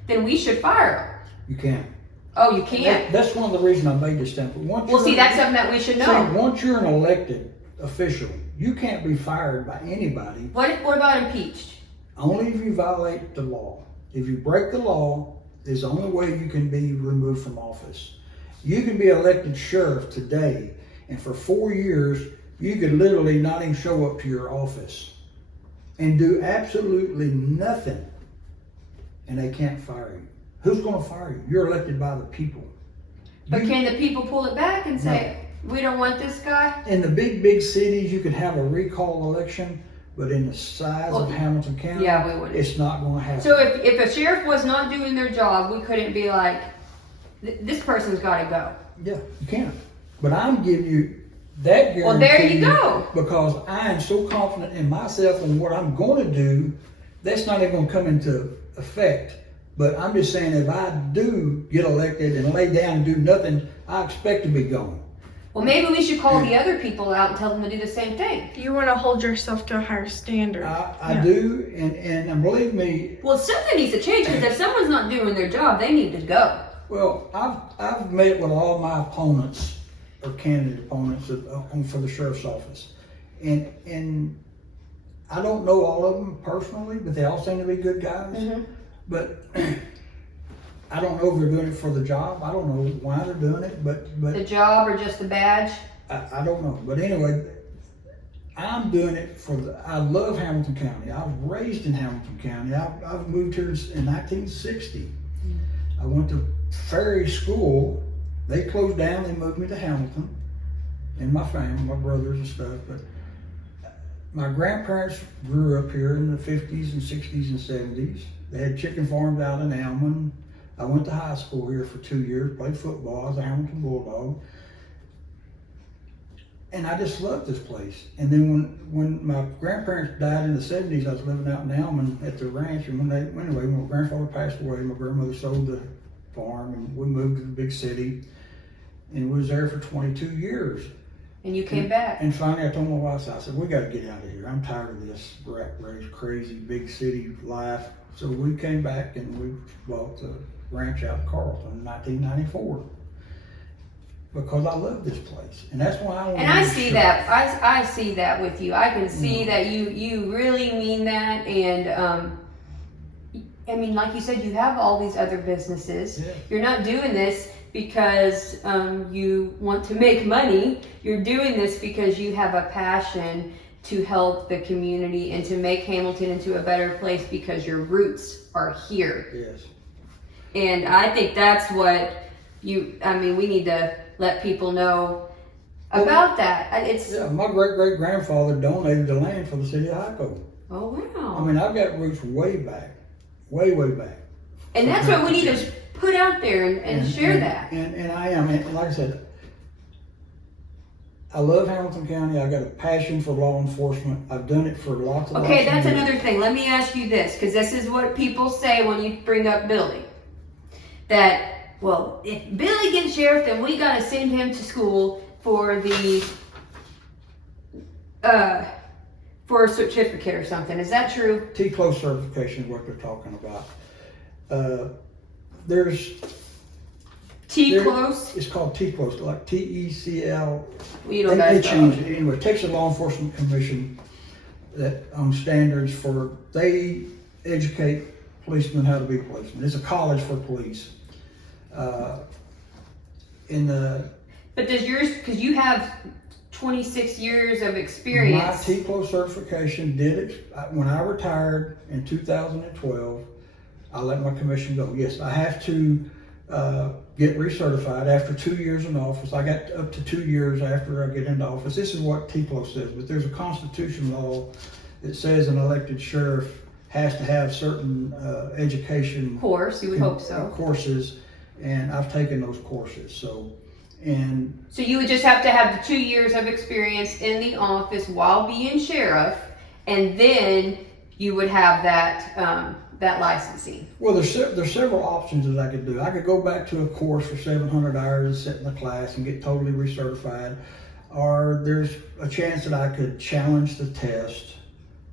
then we should fire You can't. him. Oh, you can't. That's one of the reasons I made this statement. Well, see, that's something that we should know. See, once you're an elected official, you can't be fired by anybody. What about impeached? Only if you violate the law. If you break the law, is the only way you can be removed from office. You can be elected sheriff today, and for 4 years, you could literally not even show up to your office and do absolutely nothing, and they can't fire you. Who's going to fire you? You're elected by the people. But can the people pull it back and say, we don't want this guy? In the big cities, you could have a recall election, but in the size of Hamilton County, yeah, we wouldn't. It's not going to happen. So if a sheriff was not doing their job, we couldn't be like, this person's got to go. Yeah, you can. But I'm giving you that guarantee. Well, there you go. Because I am so confident in myself and what I'm going to do, that's not even going to come into effect. But I'm just saying, if I do get elected and lay down and do nothing, I expect to be gone. Well, maybe we should call the other people out and tell them to do the same thing. You want to hold yourself to a higher standard. I do, and believe me. Well, something needs to change, because if someone's not doing their job, they need to go. Well, I've met with all my opponents, or candidate opponents for the sheriff's office, and I don't know all of them personally, but they all seem to be good guys. Mm-hmm. But I don't know if they're doing it for the job. I don't know why they're doing it, but The job or just the badge? I don't know. But anyway, I'm doing it I love Hamilton County. I was raised in Hamilton County. I've moved here in 1960. I went to Ferry School. They closed down. They moved me to Hamilton, and my family, my brothers and stuff. But my grandparents grew up here in the 50s and 60s and 70s. They had chicken farms out in Elman. I went to high school here for 2 years, played football. I was a Hamilton Bulldog. and I just loved this place. And then when my grandparents died in the 70s, I was living out in Elman at the ranch. And when my grandfather passed away, my grandmother sold the farm and we moved to the big city. And we was there for 22 years. And you came back. And finally I told my wife, I said, we got to get out of here. I'm tired of this rat race, crazy big city life. So we came back and we bought the ranch out in Carlton in 1994. Because I love this place, and that's why I want. And I see that. I see that with you. I can see that you really mean that, and I mean, like you said, you have all these other businesses. Yeah. You're not doing this because you want to make money. You're doing this because you have a passion to help the community and to make Hamilton into a better place because your roots are here. Yes. And I think that's what we need to let people know about that. Yeah, my great grandfather donated the land for the city of Hyco. Oh wow. I mean, I've got roots way back, way back. And that's what we need to put out there and share that. And I am, and like I said, I love Hamilton County. I got a passion for law enforcement. I've done it for lots of Okay, that's years. another thing. Let me ask you this, because this is what people say when you bring up Billy. That, well, if Billy gets sheriff, then we gotta send him to school for for a certificate or something. Is that true? T-close certification is what they're talking about. There's T-close? It's called T-close, like TECL. We don't They know. changed it anyway. Texas Law Enforcement Commission that standards for, they educate policemen how to be policemen. It's a college for police. But does yours, because you have 26 years of My experience. T-close certification did it when I retired in 2012. I let my commission go. Yes, I have to get recertified after 2 years in office. I got up to 2 years after I get into office. This is what T-close says, but there's a constitutional law that says an elected sheriff has to have certain education Of course, you would hope so. courses, and I've taken those courses. So you would just have to have the 2 years of experience in the office while being sheriff, and then you would have that licensing. well, there's several options that I could do. I could go back to a course for 700 hours and sit in the class and get totally recertified, or there's a chance that I could challenge the test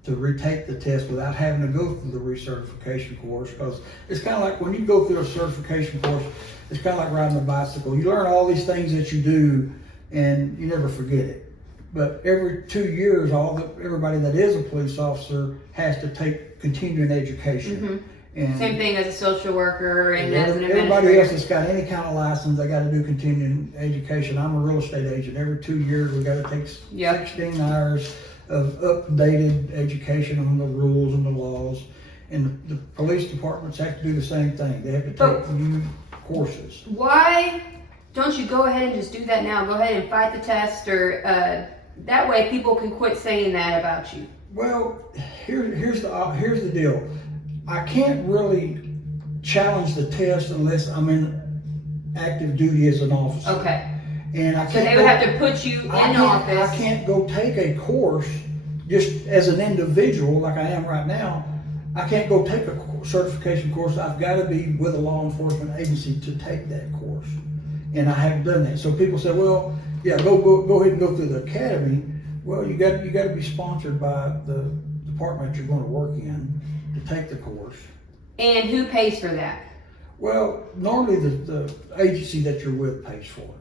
to retake the test without having to go through the recertification course. Because it's kind of like when you go through a certification course, it's kind of like riding a bicycle. You learn all these things that you do and you never forget it. But every 2 years, everybody that is a police officer has to take continuing education. And Same thing as a social worker and as an administrator. everybody else that's got any kind of license, they got to do continuing education. I'm a real estate agent. Every 2 years, we got to take 16 hours of updated education on the rules and the laws. And the police departments have to do the same thing. They have to take new courses. Why don't you go ahead and just do that now? Go ahead and fight the test, or that way people can quit saying that about you. Well, here's the deal. I can't really challenge the test unless I'm in active duty as an officer. Okay. And I can't So they would have to put you in office. I can't go take a course just as an individual like I am right now. I can't go take a certification course. I've got to be with a law enforcement agency to take that course. And I haven't done that. So people say, well, yeah, go ahead and go through the academy. Well, you got to be sponsored by the department you're going to work in to take the course. And who pays for that? Well, normally the agency that you're with pays for it.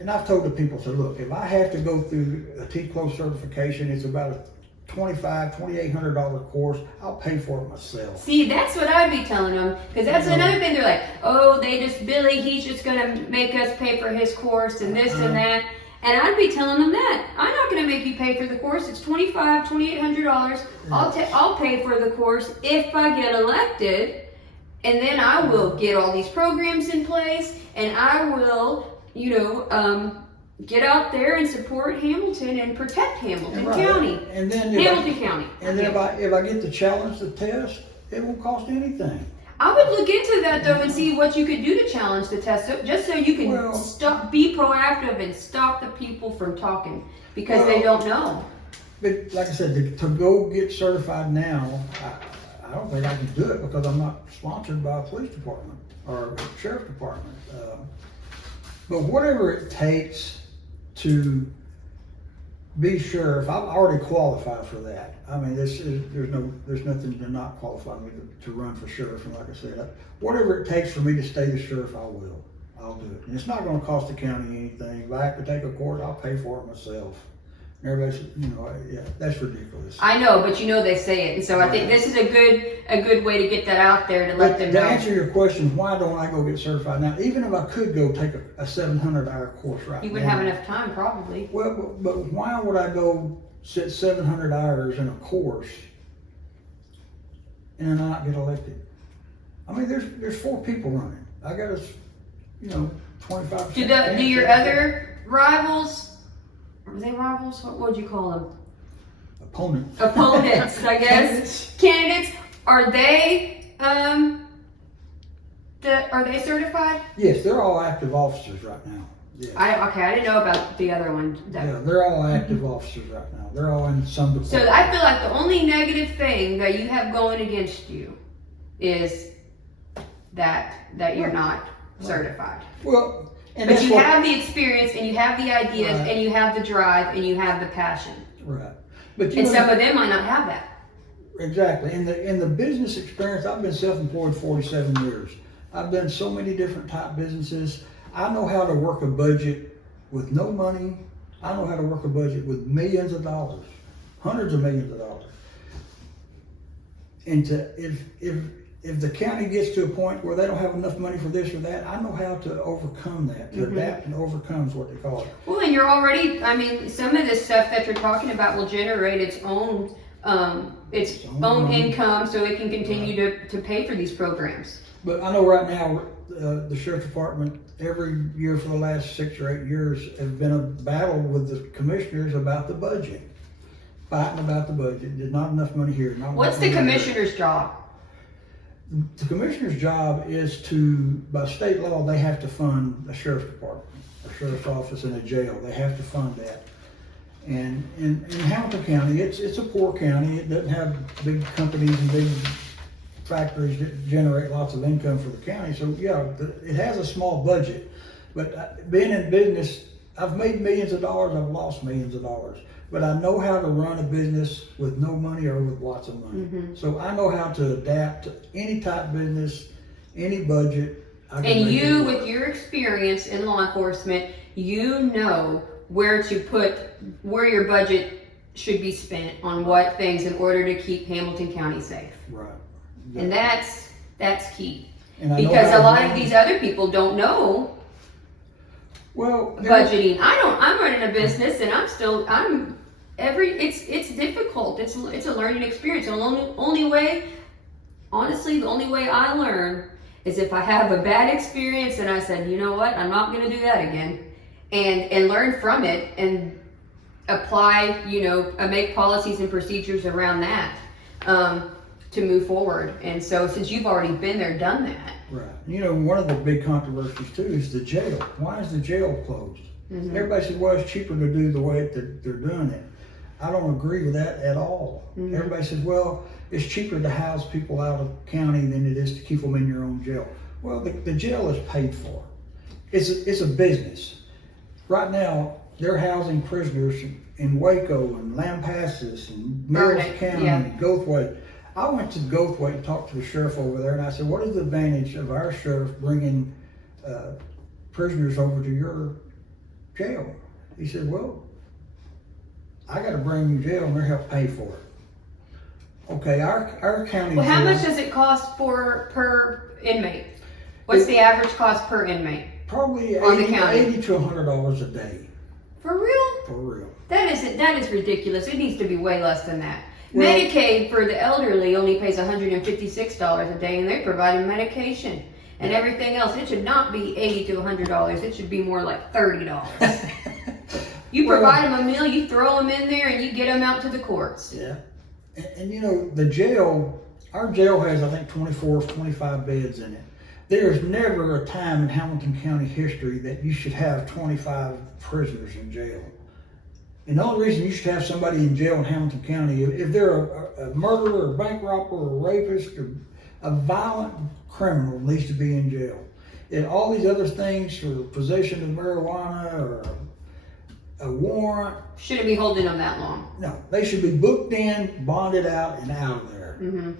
And I've told the people, so look, if I have to go through a T-close certification, it's about a $2,800 course. I'll pay for it myself. See, that's what I'd be telling them, because that's another thing. They're like, oh, Billy, he's just gonna make us pay for his course and this and that. And I'd be telling them that I'm not gonna make you pay for the course. It's $2,800. I'll pay for the course if I get elected, and then I will get all these programs in place, and I will, get out there and support Hamilton and protect Hamilton County. And then Hamilton County. And then if I get to challenge the test, it won't cost anything. I would look into that though and see what you could do to challenge the test, just so you can Well- be proactive and stop the people from talking because they don't know. But like I said, to go get certified now, I don't think I can do it because I'm not sponsored by a police department or a sheriff department. But whatever it takes to be sheriff, I've already qualified for that. I mean, there's nothing to not qualify me to run for sheriff. And like I said, whatever it takes for me to stay the sheriff, I will. I'll do it. And it's not going to cost the county anything. If I have to take a course, I'll pay for it myself. And everybody says, yeah, that's ridiculous. I know, but they say it, and so I think this is a good way to get that out there to let them To know. answer your question, why don't I go get certified now? Even if I could go take a 700-hour course right now. You wouldn't have enough time, probably. Well, but why would I go sit 700 hours in a course and not get elected? I mean, there's 4 people running. I got a, 25%. Do your other rivals? Are they rivals? What would you call them? Opponents, I guess. Candidates. Are they are they certified? Yes, they're all active officers right now. Yeah. I didn't know about the other one. Yeah, they're all active officers right now. They're all in some department. So I feel like the only negative thing that you have going against you is that you're not certified. Well, and But that's you what- have the experience and you have the ideas Right. and you have the drive and you have the passion. Right. But And some of them might not have that. Exactly. In the business experience, I've been self-employed 47 years. I've done so many different type businesses. I know how to work a budget with no money. I know how to work a budget with millions of dollars, hundreds of millions of dollars. And if the county gets to a point where they don't have enough money for this or that, I know how to overcome that, to adapt and overcome is what they call it. Well, and you're already, some of this stuff that you're talking about will generate its own income so it can continue to pay for these programs. But I know right now, the sheriff's department, every year for the last 6 or 8 years, has been a battle with the commissioners about the budget. Fighting about the budget. There's not enough money here. Not What's enough the money there. commissioner's job? The commissioner's job is to, by state law, they have to fund a sheriff's department, a sheriff's office, and a jail. They have to fund that. And in Hamilton County, it's a poor county. It doesn't have big companies and big factories that generate lots of income for the county. So yeah, it has a small budget. But being in business, I've made millions of dollars. I've lost millions of dollars. But I know how to run a business with no money or with lots of money. So I know how to adapt to any type of business, any budget. I can And make it you, work. with your experience in law enforcement, you know where your budget should be spent on what things in order to keep Hamilton County safe. Right. And that's key. And I know Because how a to lot run- of these other people don't know well, budgeting. I'm running a business and it's difficult. It's a learning experience. The only way I learn is if I have a bad experience and I said, you know what, I'm not going to do that again, and learn from it and apply, make policies and procedures around that to move forward. And so since you've already been there, done that. Right. One of the big controversies too is the jail. Why is the jail closed? Everybody says, well, it's cheaper to do the way that they're doing it. I don't agree with that at all. Everybody says, well, it's cheaper to house people out of county than it is to keep them in your own jail. Well, the jail is paid for. It's a business. Right now, they're housing prisoners in Waco and Lampasas and Mills Burdick, County, yeah. Gothwaite. I went to Gothwaite and talked to the sheriff over there, and I said, what is the advantage of our sheriff bringing prisoners over to your jail? He said, well, I got to bring them to jail and they're help pay for it. Okay, our county Well, how jail- much does it cost per inmate? What's the average cost per inmate? Probably on the 80, county? $80 to $100 a day, For real? for real. That is ridiculous. It needs to be way less than that. Well- Medicaid for the elderly only pays $156 a day, and they provide medication and everything else. It should not be $80 to $100. It should be more like $30. You Well- provide them a meal, you throw them in there, and you get them out to the courts. Yeah. And the jail, our jail has, I think, 24, 25 beds in it. There is never a time in Hamilton County history that you should have 25 prisoners in jail. And the only reason you should have somebody in jail in Hamilton County, if they're a murderer, a bank robber, or a rapist, or a violent criminal needs to be in jail. And all these other things for possession of marijuana or a warrant, Shouldn't be holding them that long. no, they should be booked in, bonded out, and out of there. Mm-hmm.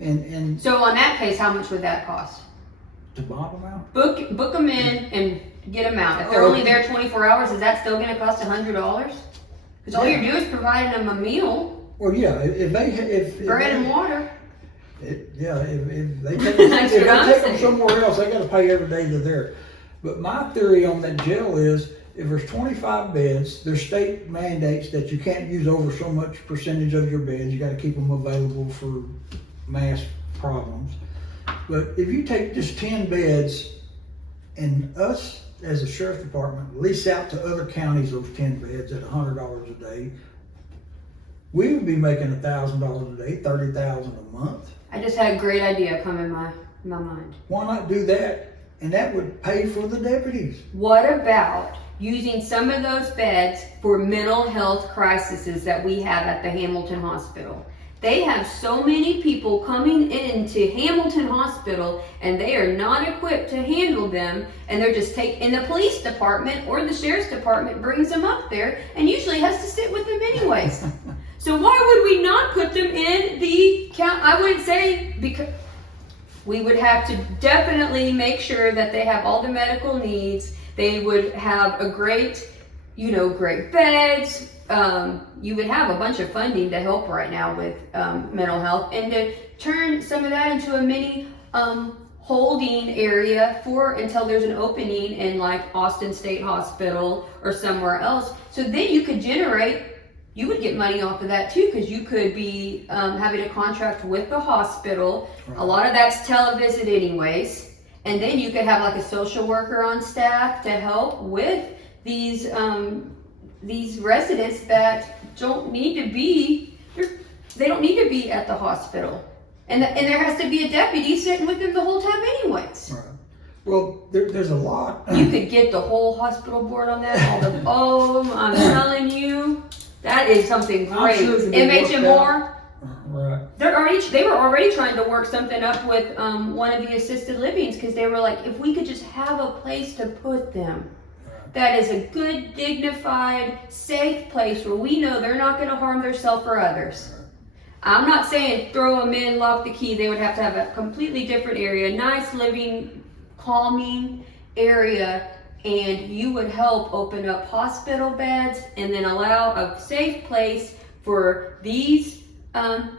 And So on that case, how much would that cost? to bond them out? Book them in and get them out. If they're Oh. only there 24 hours, is that still going to cost $100? Because all Yeah. you're doing is providing them a meal, Well, yeah, if bread and water. if they take That's if they what I'm take them saying. somewhere else, they got to pay every day they're there. But my theory on that jail is, if there's 25 beds, there's state mandates that you can't use over so much percentage of your beds. You got to keep them available for mass problems. But if you take just 10 beds, and us as a sheriff's department lease out to other counties those 10 beds at $100 a day, we would be making $1,000 a day, $30,000 a month. I just had a great idea come in my mind. Why not do that? And that would pay for the deputies. What about using some of those beds for mental health crises that we have at the Hamilton Hospital? They have so many people coming into Hamilton Hospital and they are not equipped to handle them, and they're just and the police department or the sheriff's department brings them up there and usually has to sit with them anyways. So why would we not put them in the count? I wouldn't say, because we would have to definitely make sure that they have all the medical needs. They would have a great, great beds. You would have a bunch of funding to help right now with mental health, and to turn some of that into a mini holding area until there's an opening in like Austin State Hospital or somewhere else. So then you would get money off of that too, because you could be having a contract with the hospital. Right. A lot of that's televisit anyways. And then you could have like a social worker on staff to help with these residents that don't need to be at the hospital. And there has to be a deputy sitting with them the whole time anyways. Right. Well, there's a lot. You could get the whole hospital board on that. I'm telling you, that is something I'm great. sure it can be worked MHMR, Right. they were already trying to work something up with one of the assisted livings, because they were like, if we could just have a place to put them. That is a good, dignified, safe place where we know they're not going to harm themselves or others. I'm not saying throw them in, lock the key. They would have to have a completely different area, nice living, calming area, and you would help open up hospital beds and then allow a safe place for these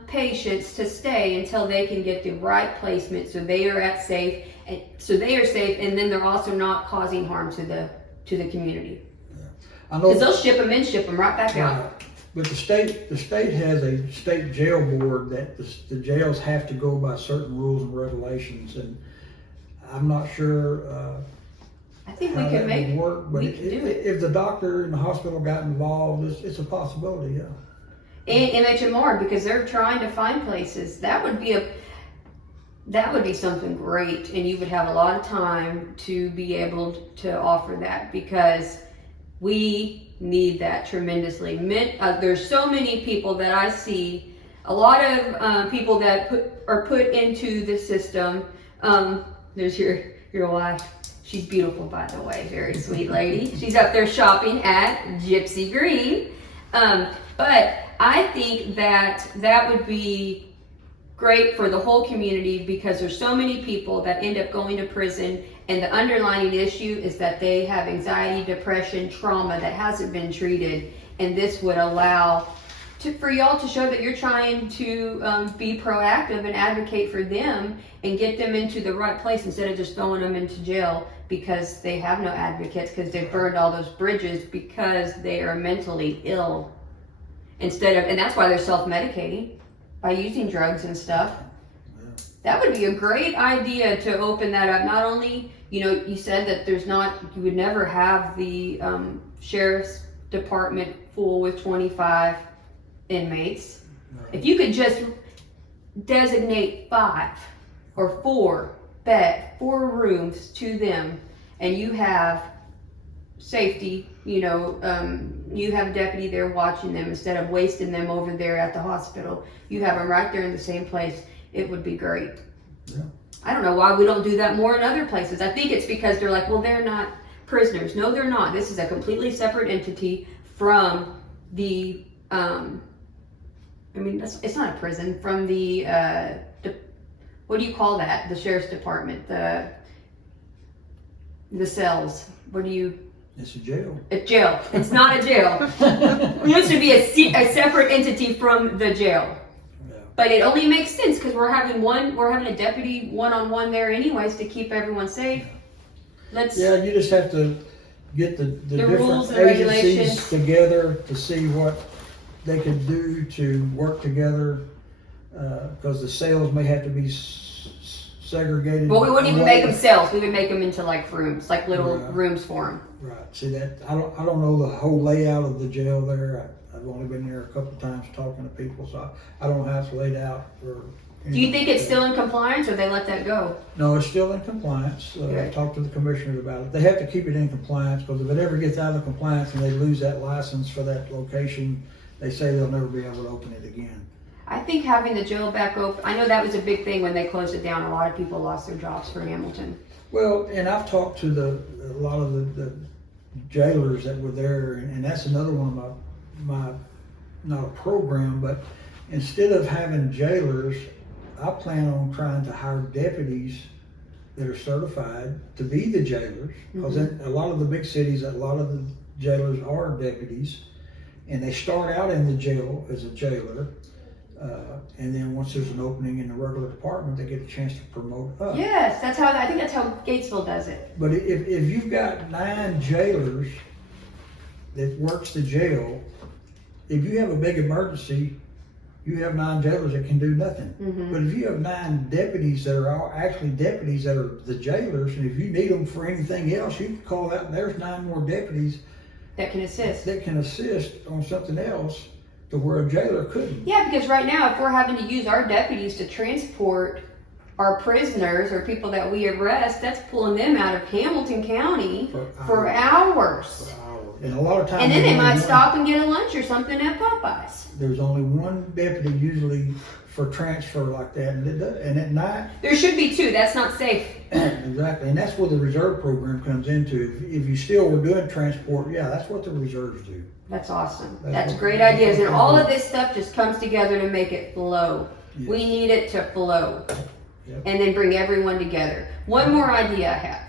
patients to stay until they can get the right placement, so they are safe, and then they're also not causing harm to the community. I know. Because they'll ship them right back out. Right. But the state has a state jail board that the jails have to go by certain rules and regulations, and I'm not sure I think how we that can make would work. But we can do it. if the doctor in the hospital got involved, it's a possibility. Yeah. And MHMR, because they're trying to find places. That would be something great, and you would have a lot of time to be able to offer that, because we need that tremendously. There's so many people that I see, a lot of people that are put into the system. There's your wife. She's beautiful, by the way, very sweet lady. She's up there shopping at Gypsy Green. But I think that would be great for the whole community, because there's so many people that end up going to prison, and the underlying issue is that they have anxiety, depression, trauma that hasn't been treated, and this would allow for y'all to show that you're trying to be proactive and advocate for them and get them into the right place, instead of just throwing them into jail because they have no advocates, because they've burned all those bridges because they are mentally ill. And that's why they're self-medicating by using drugs and stuff. That would be a great idea to open that up. Not only, you said that you would never have the sheriff's department full with 25 inmates. Right. If you could just designate 5 or 4 rooms to them, and you have safety, you have a deputy there watching them instead of wasting them over there at the hospital. You have them right there in the same place. It would be great. Yeah. I don't know why we don't do that more in other places. I think it's because they're like, well, they're not prisoners. No, they're not. This is a completely separate entity from the, it's not a prison, from the what do you call that? The sheriff's department, the cells. What do you? It's a jail. A jail. It's not a jail. It used to be a separate entity from the jail. Yeah. But it only makes sense because we're having a deputy one-on-one there anyways to keep everyone safe. Yeah, you just have to get the rules different and agencies regulations together to see what they can do to work together, because the cells may have to be segregated. Well, we wouldn't even away. make them cells. We would make them into like rooms, like little Yeah. rooms for them. Right. See that I don't know the whole layout of the jail there. I've only been there a couple of times talking to people, so I don't know how it's laid out. Do you think it's still in compliance, or they let that go? No, it's still in compliance. Okay. I talked to the commissioners about it. They have to keep it in compliance, because if it ever gets out of compliance and they lose that license for that location, they say they'll never be able to open it again. I think having the jail back open, I know that was a big thing when they closed it down. A lot of people lost their jobs for Hamilton. Well, and I've talked to a lot of the jailers that were there, and that's another one of my not a program, but instead of having jailers, I plan on trying to hire deputies that are certified to be the jailers, because in a lot of the big cities, a lot of the jailers are deputies, and they start out in the jail as a jailer, and then once there's an opening in the regular department, they get a chance to promote up. Yes, I think that's how Gatesville does it. But if you've got 9 jailers that works the jail, if you have a big emergency, you have 9 jailers that can do nothing. But if you have 9 deputies that are all actually deputies that are the jailers, and if you need them for anything else, you can call out, and there's 9 more deputies That can assist. that can assist on something else to where a jailer couldn't. Yeah, because right now, if we're having to use our deputies to transport our prisoners or people that we arrest, that's pulling them out of Hamilton County for hours. And a lot of times, And then they there's might only stop and get a lunch or something at Popeyes. There's only one deputy usually for transfer like that, and at night, There should be 2. That's not safe. exactly, and that's where the reserve program comes into. If you still were doing transport, yeah, that's what the reserves do. That's awesome. That's That's what- great ideas. And all of this stuff just comes together to make it flow. Yes. We need it to flow. Yep. And then bring everyone together. One more idea I have.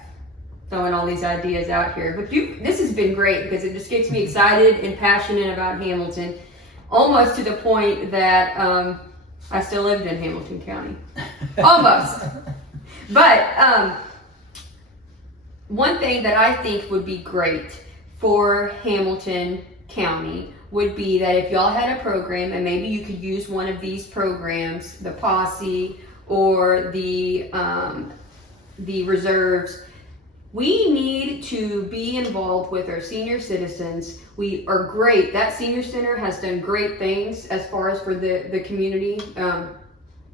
Throwing all these ideas out here. But this has been great because it just gets me excited and passionate about Hamilton. Almost to the point that I still lived in Hamilton County. Almost. But one thing that I think would be great for Hamilton County would be that if y'all had a program, and maybe you could use one of these programs, the Posse or the reserves, we need to be involved with our senior citizens. We are great. That senior center has done great things as far as for the community.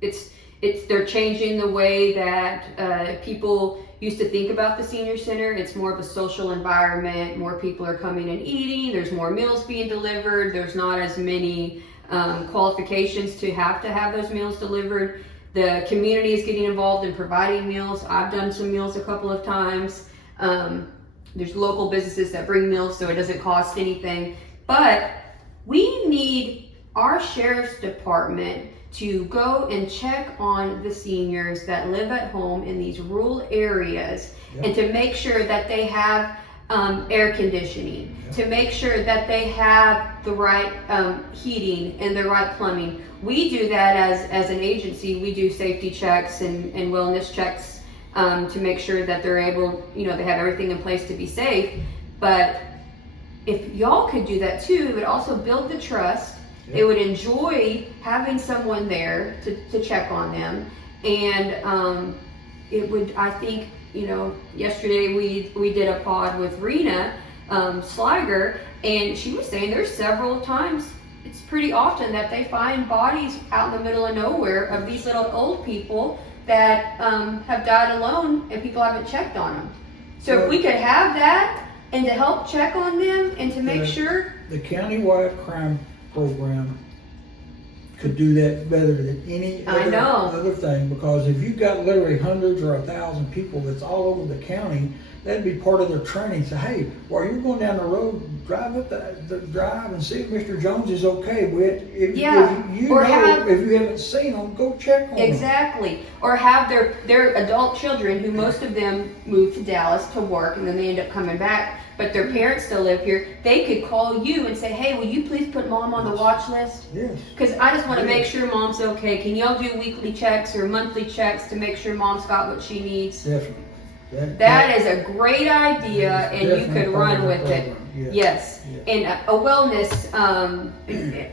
They're changing the way that people used to think about the senior center. It's more of a social environment. More people are coming and eating. There's more meals being delivered. There's not as many qualifications to have those meals delivered. The community is getting involved in providing meals. I've done some meals a couple of times. There's local businesses that bring meals, so it doesn't cost anything. But we need our sheriff's department to go and check on the seniors that live at home in these rural areas, and to make sure that they have air conditioning, to make sure that they have the right heating and the right plumbing. We do that as an agency. We do safety checks and wellness checks to make sure that they're able, they have everything in place to be safe. But if y'all could do that too, it would also build the trust. They would enjoy having someone there to check on them. And it would, I think, yesterday we did a pod with Rena Sliger, and she was saying there's several times it's pretty often that they find bodies out in the middle of nowhere of these little old people that have died alone and people haven't checked on them. So if we could have that and to help check on them and to make sure. The countywide crime program could do that better than any other thing, because if you've got literally hundreds or 1,000 people that's all over the county, that'd be part of their training. Say, hey, while you're going down the road, drive up the drive and see if Mr. Jones is okay. If you haven't seen him, go check on him. Exactly. Or have their adult children, who most of them move to Dallas to work and then they end up coming back, but their parents still live here. They could call you and say, hey, will you please put mom on the watch list? Yes. Because I just want to make sure mom's okay. Can y'all do weekly checks or monthly checks to make sure mom's got what she needs? Definitely. That is a great idea, and you could run with it. Yes. And a wellness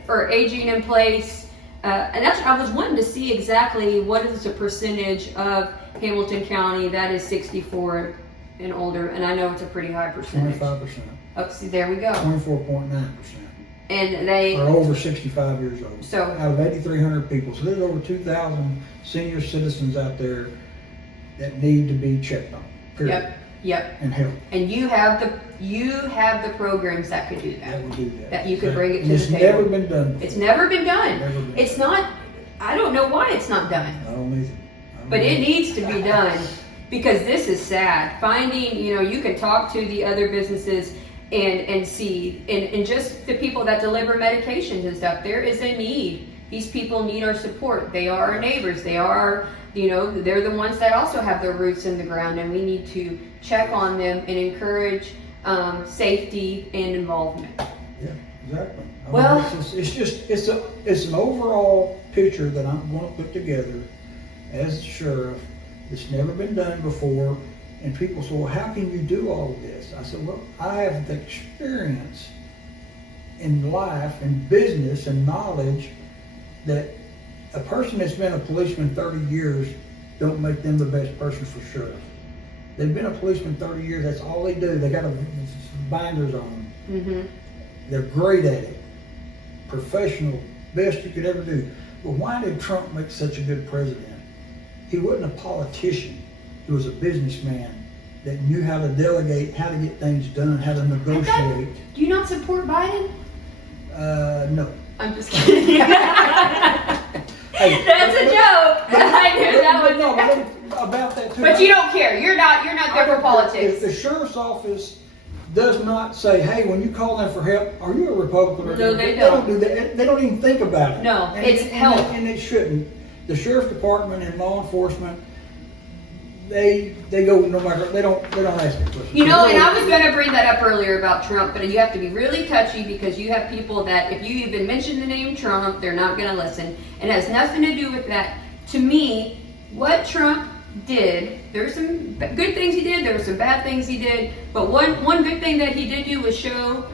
for aging in place. And that's, I was wanting to see exactly what is the percentage of Hamilton County that is 64 and older, and I know it's a pretty high percentage. 25%. Oh, see, there we go. 24.9%. And they are over 65 years old. So out of 8,300 people, so there's over 2,000 senior citizens out there that need to be checked on. Period. Yep. And help. And you have the programs that could do that. That would do that. That you could bring it to the table. It's never been done before. It's never been done. Never been It's not. I don't know why it's not done. I don't either. But it needs to be done, because this is sad. Finding, you can talk to the other businesses and see, and just the people that deliver medications and stuff, there is a need. These people need our support. They are our neighbors. They are, they're the ones that also have their roots in the ground, and we need to check on them and encourage safety and involvement. Yeah, exactly. Well, it's an overall picture that I'm going to put together as the sheriff. It's never been done before, and people say, well, how can you do all of this? I said, well, I have the experience in life and business and knowledge that a person that's been a policeman 30 years don't make them the best person for sheriff. They've been a policeman 30 years, that's all they do. They got binders on them. Mm-hmm. They're great at it. Professional, best you could ever do. But why did Trump make such a good president? He wasn't a politician. He was a businessman that knew how to delegate, how to get things done, how to negotiate. Do you not support Biden? No. I'm just kidding. Hey, that's a joke. I knew that was. No, about that too. But you don't care. You're not there for politics. If the sheriff's office does not say, hey, when you call them for help, are you a Republican or No, they don't. do that. They don't even think about it. No, it's help. And it shouldn't. The sheriff's department and law enforcement, they go no matter, they don't ask the questions. And I was going to bring that up earlier about Trump, but you have to be really touchy, because you have people that if you even mention the name Trump, they're not going to listen. It has nothing to do with that. To me, what Trump did, there's some good things he did, there were some bad things he did, but one good thing that he did do was show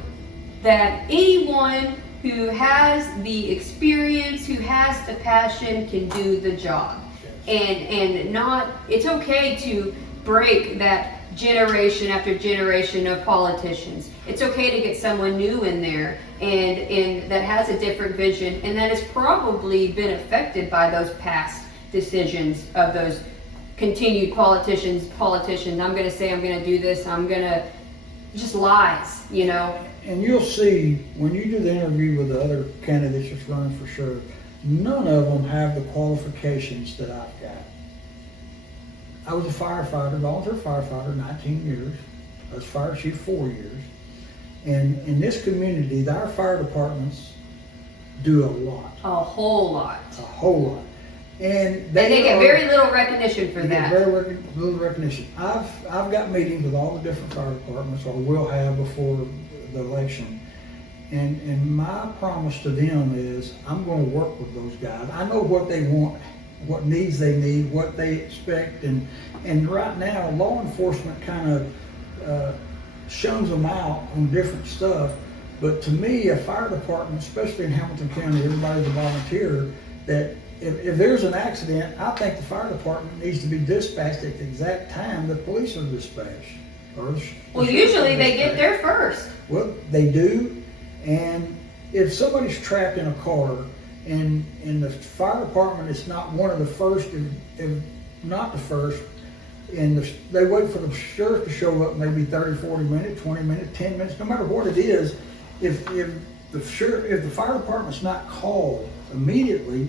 that anyone who has the experience, who has the passion, can do the job. And not, it's okay to break that generation after generation of politicians. It's okay to get someone new in there and that has a different vision, and that has probably been affected by those past decisions of those continued politicians. I'm going to say I'm going to do this, I'm going to, just lies, And you'll see, when you do the interview with the other candidates that's running for sheriff, none of them have the qualifications that I've got. I was a firefighter, volunteer firefighter, 19 years. I was fire chief 4 years. And in this community, our fire departments do a lot. A whole lot. A whole lot. And they get very little recognition for that. Very little recognition. I've got meetings with all the different fire departments, or will have before the election. And my promise to them is I'm going to work with those guys. I know what they want, what needs they need, what they expect. And right now, law enforcement kind of shuns them out on different stuff. But to me, a fire department, especially in Hamilton County, everybody's a volunteer, that if there's an accident, I think the fire department needs to be dispatched at the exact time the police are dispatched. Well, usually they get there first. Well, they do, and if somebody's trapped in a car and the fire department is not one of the first, if not the first, and they wait for the sheriff to show up maybe 30, 40 minutes, 20 minutes, 10 minutes, no matter what it is, if the fire department's not called immediately,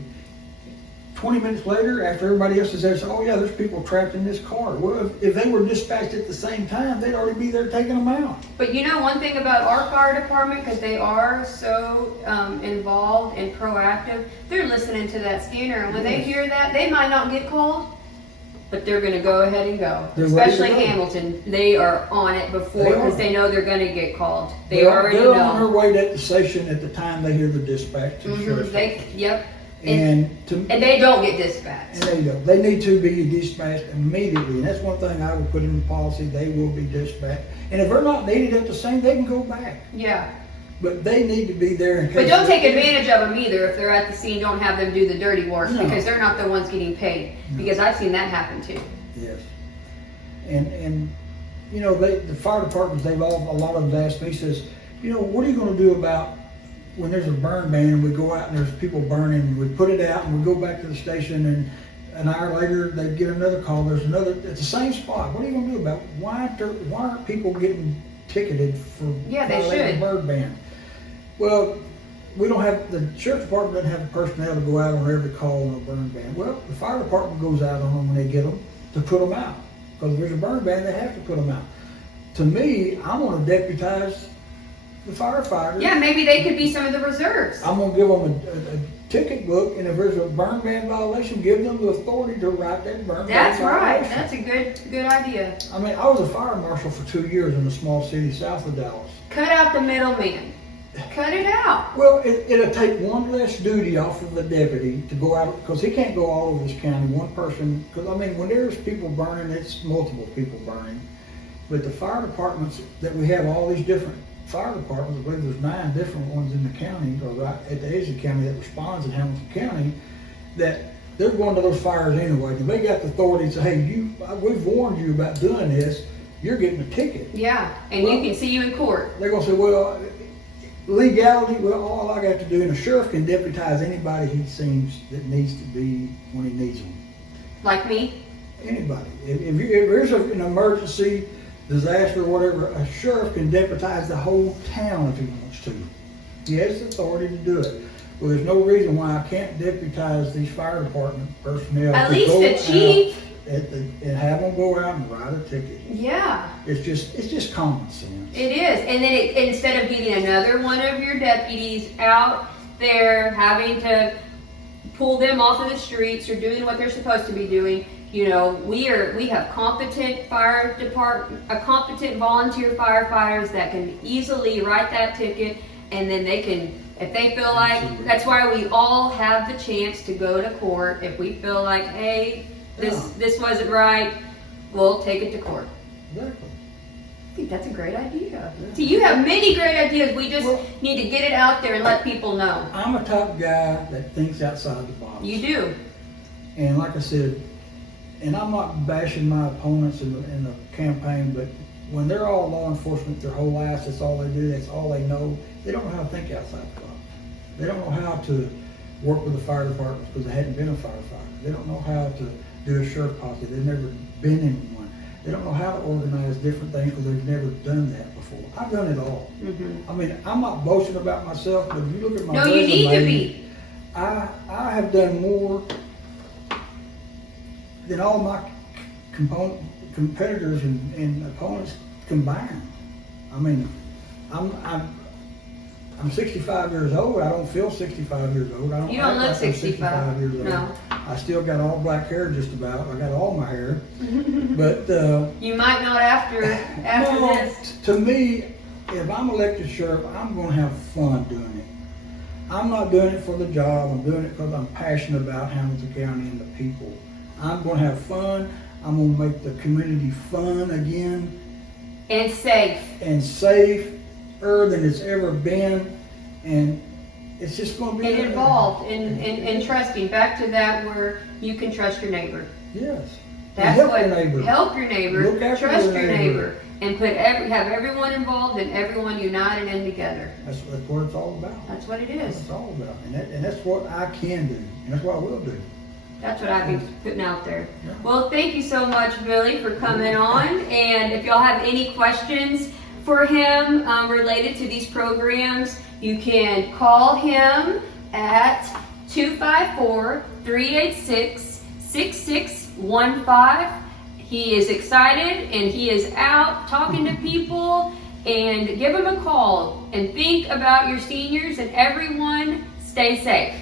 20 minutes later, after everybody else is there, say, oh yeah, there's people trapped in this car. Well, if they were dispatched at the same time, they'd already be there taking them out. But you know one thing about our fire department, because they are so involved and proactive, they're listening to that scanner, and when they hear that, they might not get called, but they're going to go ahead and go. They're ready to Especially go. Hamilton, they are on it before, They are. because they know they're going to get called. They They're already on their know. way at the station at the time they hear the dispatch. To the sheriff's Yep. And And they don't get dispatched. And there you go. They need to be dispatched immediately, and that's one thing I would put in the policy. They will be dispatched, and if they're not needed at the same, they can go back. Yeah. But they need to be there in case. But don't take advantage of them either. If they're at the scene, don't have them do the dirty work, No. because they're not the ones getting paid. No. Because I've seen that happen too. Yes. And you know, the fire departments, a lot of them asked me, says, you know, what are you going to do about when there's a burn ban and we go out and there's people burning, and we put it out and we go back to the station, and an hour later they get another call, there's another at the same spot. What are you going to do about it? Why aren't people getting ticketed for Yeah, they violating should. the burn ban? Well, we don't have, the sheriff's department doesn't have the personnel to go out on every call on a burn ban. Well, the fire department goes out on them when they get them to put them out. Because if there's a burn ban, they have to put them out. To me, I'm going to deputize the firefighters. Yeah, maybe they could be some of the reserves. I'm going to give them a ticket book, and if there's a burn ban violation, give them the authority to write that burn ban That's right. violation. That's a good idea. I mean, I was a fire marshal for 2 years in a small city south of Dallas. Cut out the middleman. Cut it out. Well, it'll take one less duty off of the deputy to go out, because he can't go all over this county, one person, because I mean, when there's people burning, it's multiple people burning. But the fire departments that we have, all these different fire departments, I believe there's 9 different ones in the county, or right at the edge of the county that responds in Hamilton County, that they're going to those fires anyway. And they got the authority to say, hey, we've warned you about doing this, you're getting a ticket. Yeah, and Well, you can see you in court. They're going to say, well, legality, well, all I got to do, and the sheriff can deputize anybody he seems that needs to be when he needs them. Like me. Anybody. If there's an emergency, disaster, or whatever, a sheriff can deputize the whole town if he wants to. He has the authority to do it. Well, there's no reason why I can't deputize these fire department personnel. At to least go the chief. out and have them go out and write a ticket. Yeah. It's just common sense. It is, and then instead of getting another one of your deputies out there having to pull them off of the streets or doing what they're supposed to be doing, you know, we have competent competent volunteer firefighters that can easily write that ticket, and then they can, if they feel like, that's why we all have the chance to go to court. If we feel like, hey, this wasn't right, we'll take it to court. Exactly. I think that's a great idea. See, you have many great ideas. We just need to get it out there and let people know. I'm a type of guy that thinks outside the box. You do. And like I said, and I'm not bashing my opponents in the campaign, but when they're all law enforcement their whole lives, that's all they do, that's all they know, they don't know how to think outside the box. They don't know how to work with the fire departments because they hadn't been a firefighter. They don't know how to do a sheriff posse. They've never been in one. They don't know how to organize different things because they've never done that before. I've done it all. Mm-hmm. I mean, I'm not boasting about myself, but if you look at my No, resume, you need to be. I have done more than all my competitors and opponents combined. I mean, I'm 65 years old. I don't feel 65 years old. You don't act look like I'm 65. years old. No. I still got all black hair just about. I got all my hair. But You might not after no, this. to me, if I'm elected sheriff, I'm going to have fun doing it. I'm not doing it for the job. I'm doing it because I'm passionate about Hamilton County and the people. I'm going to have fun. I'm going to make the community fun again And safe. and safer than it's ever been. And it's just going to be And involved and trusting. Back to that where you can trust your neighbor. Yes. That's help what your neighbor. help your neighbor. Look after Trust your your neighbor. neighbor. and have everyone involved and everyone united and together. That's what it's all about. That's what it That's what is. it's all about. And that's what I can do. And that's what I will do. That's what I've been putting out there. Yeah. Well, thank you so much, Billy, for coming on. And if y'all have any questions for him related to these programs, you can call him at 254-386-6615. He is excited and he is out talking to people, and give him a call and think about your seniors, and everyone stay safe.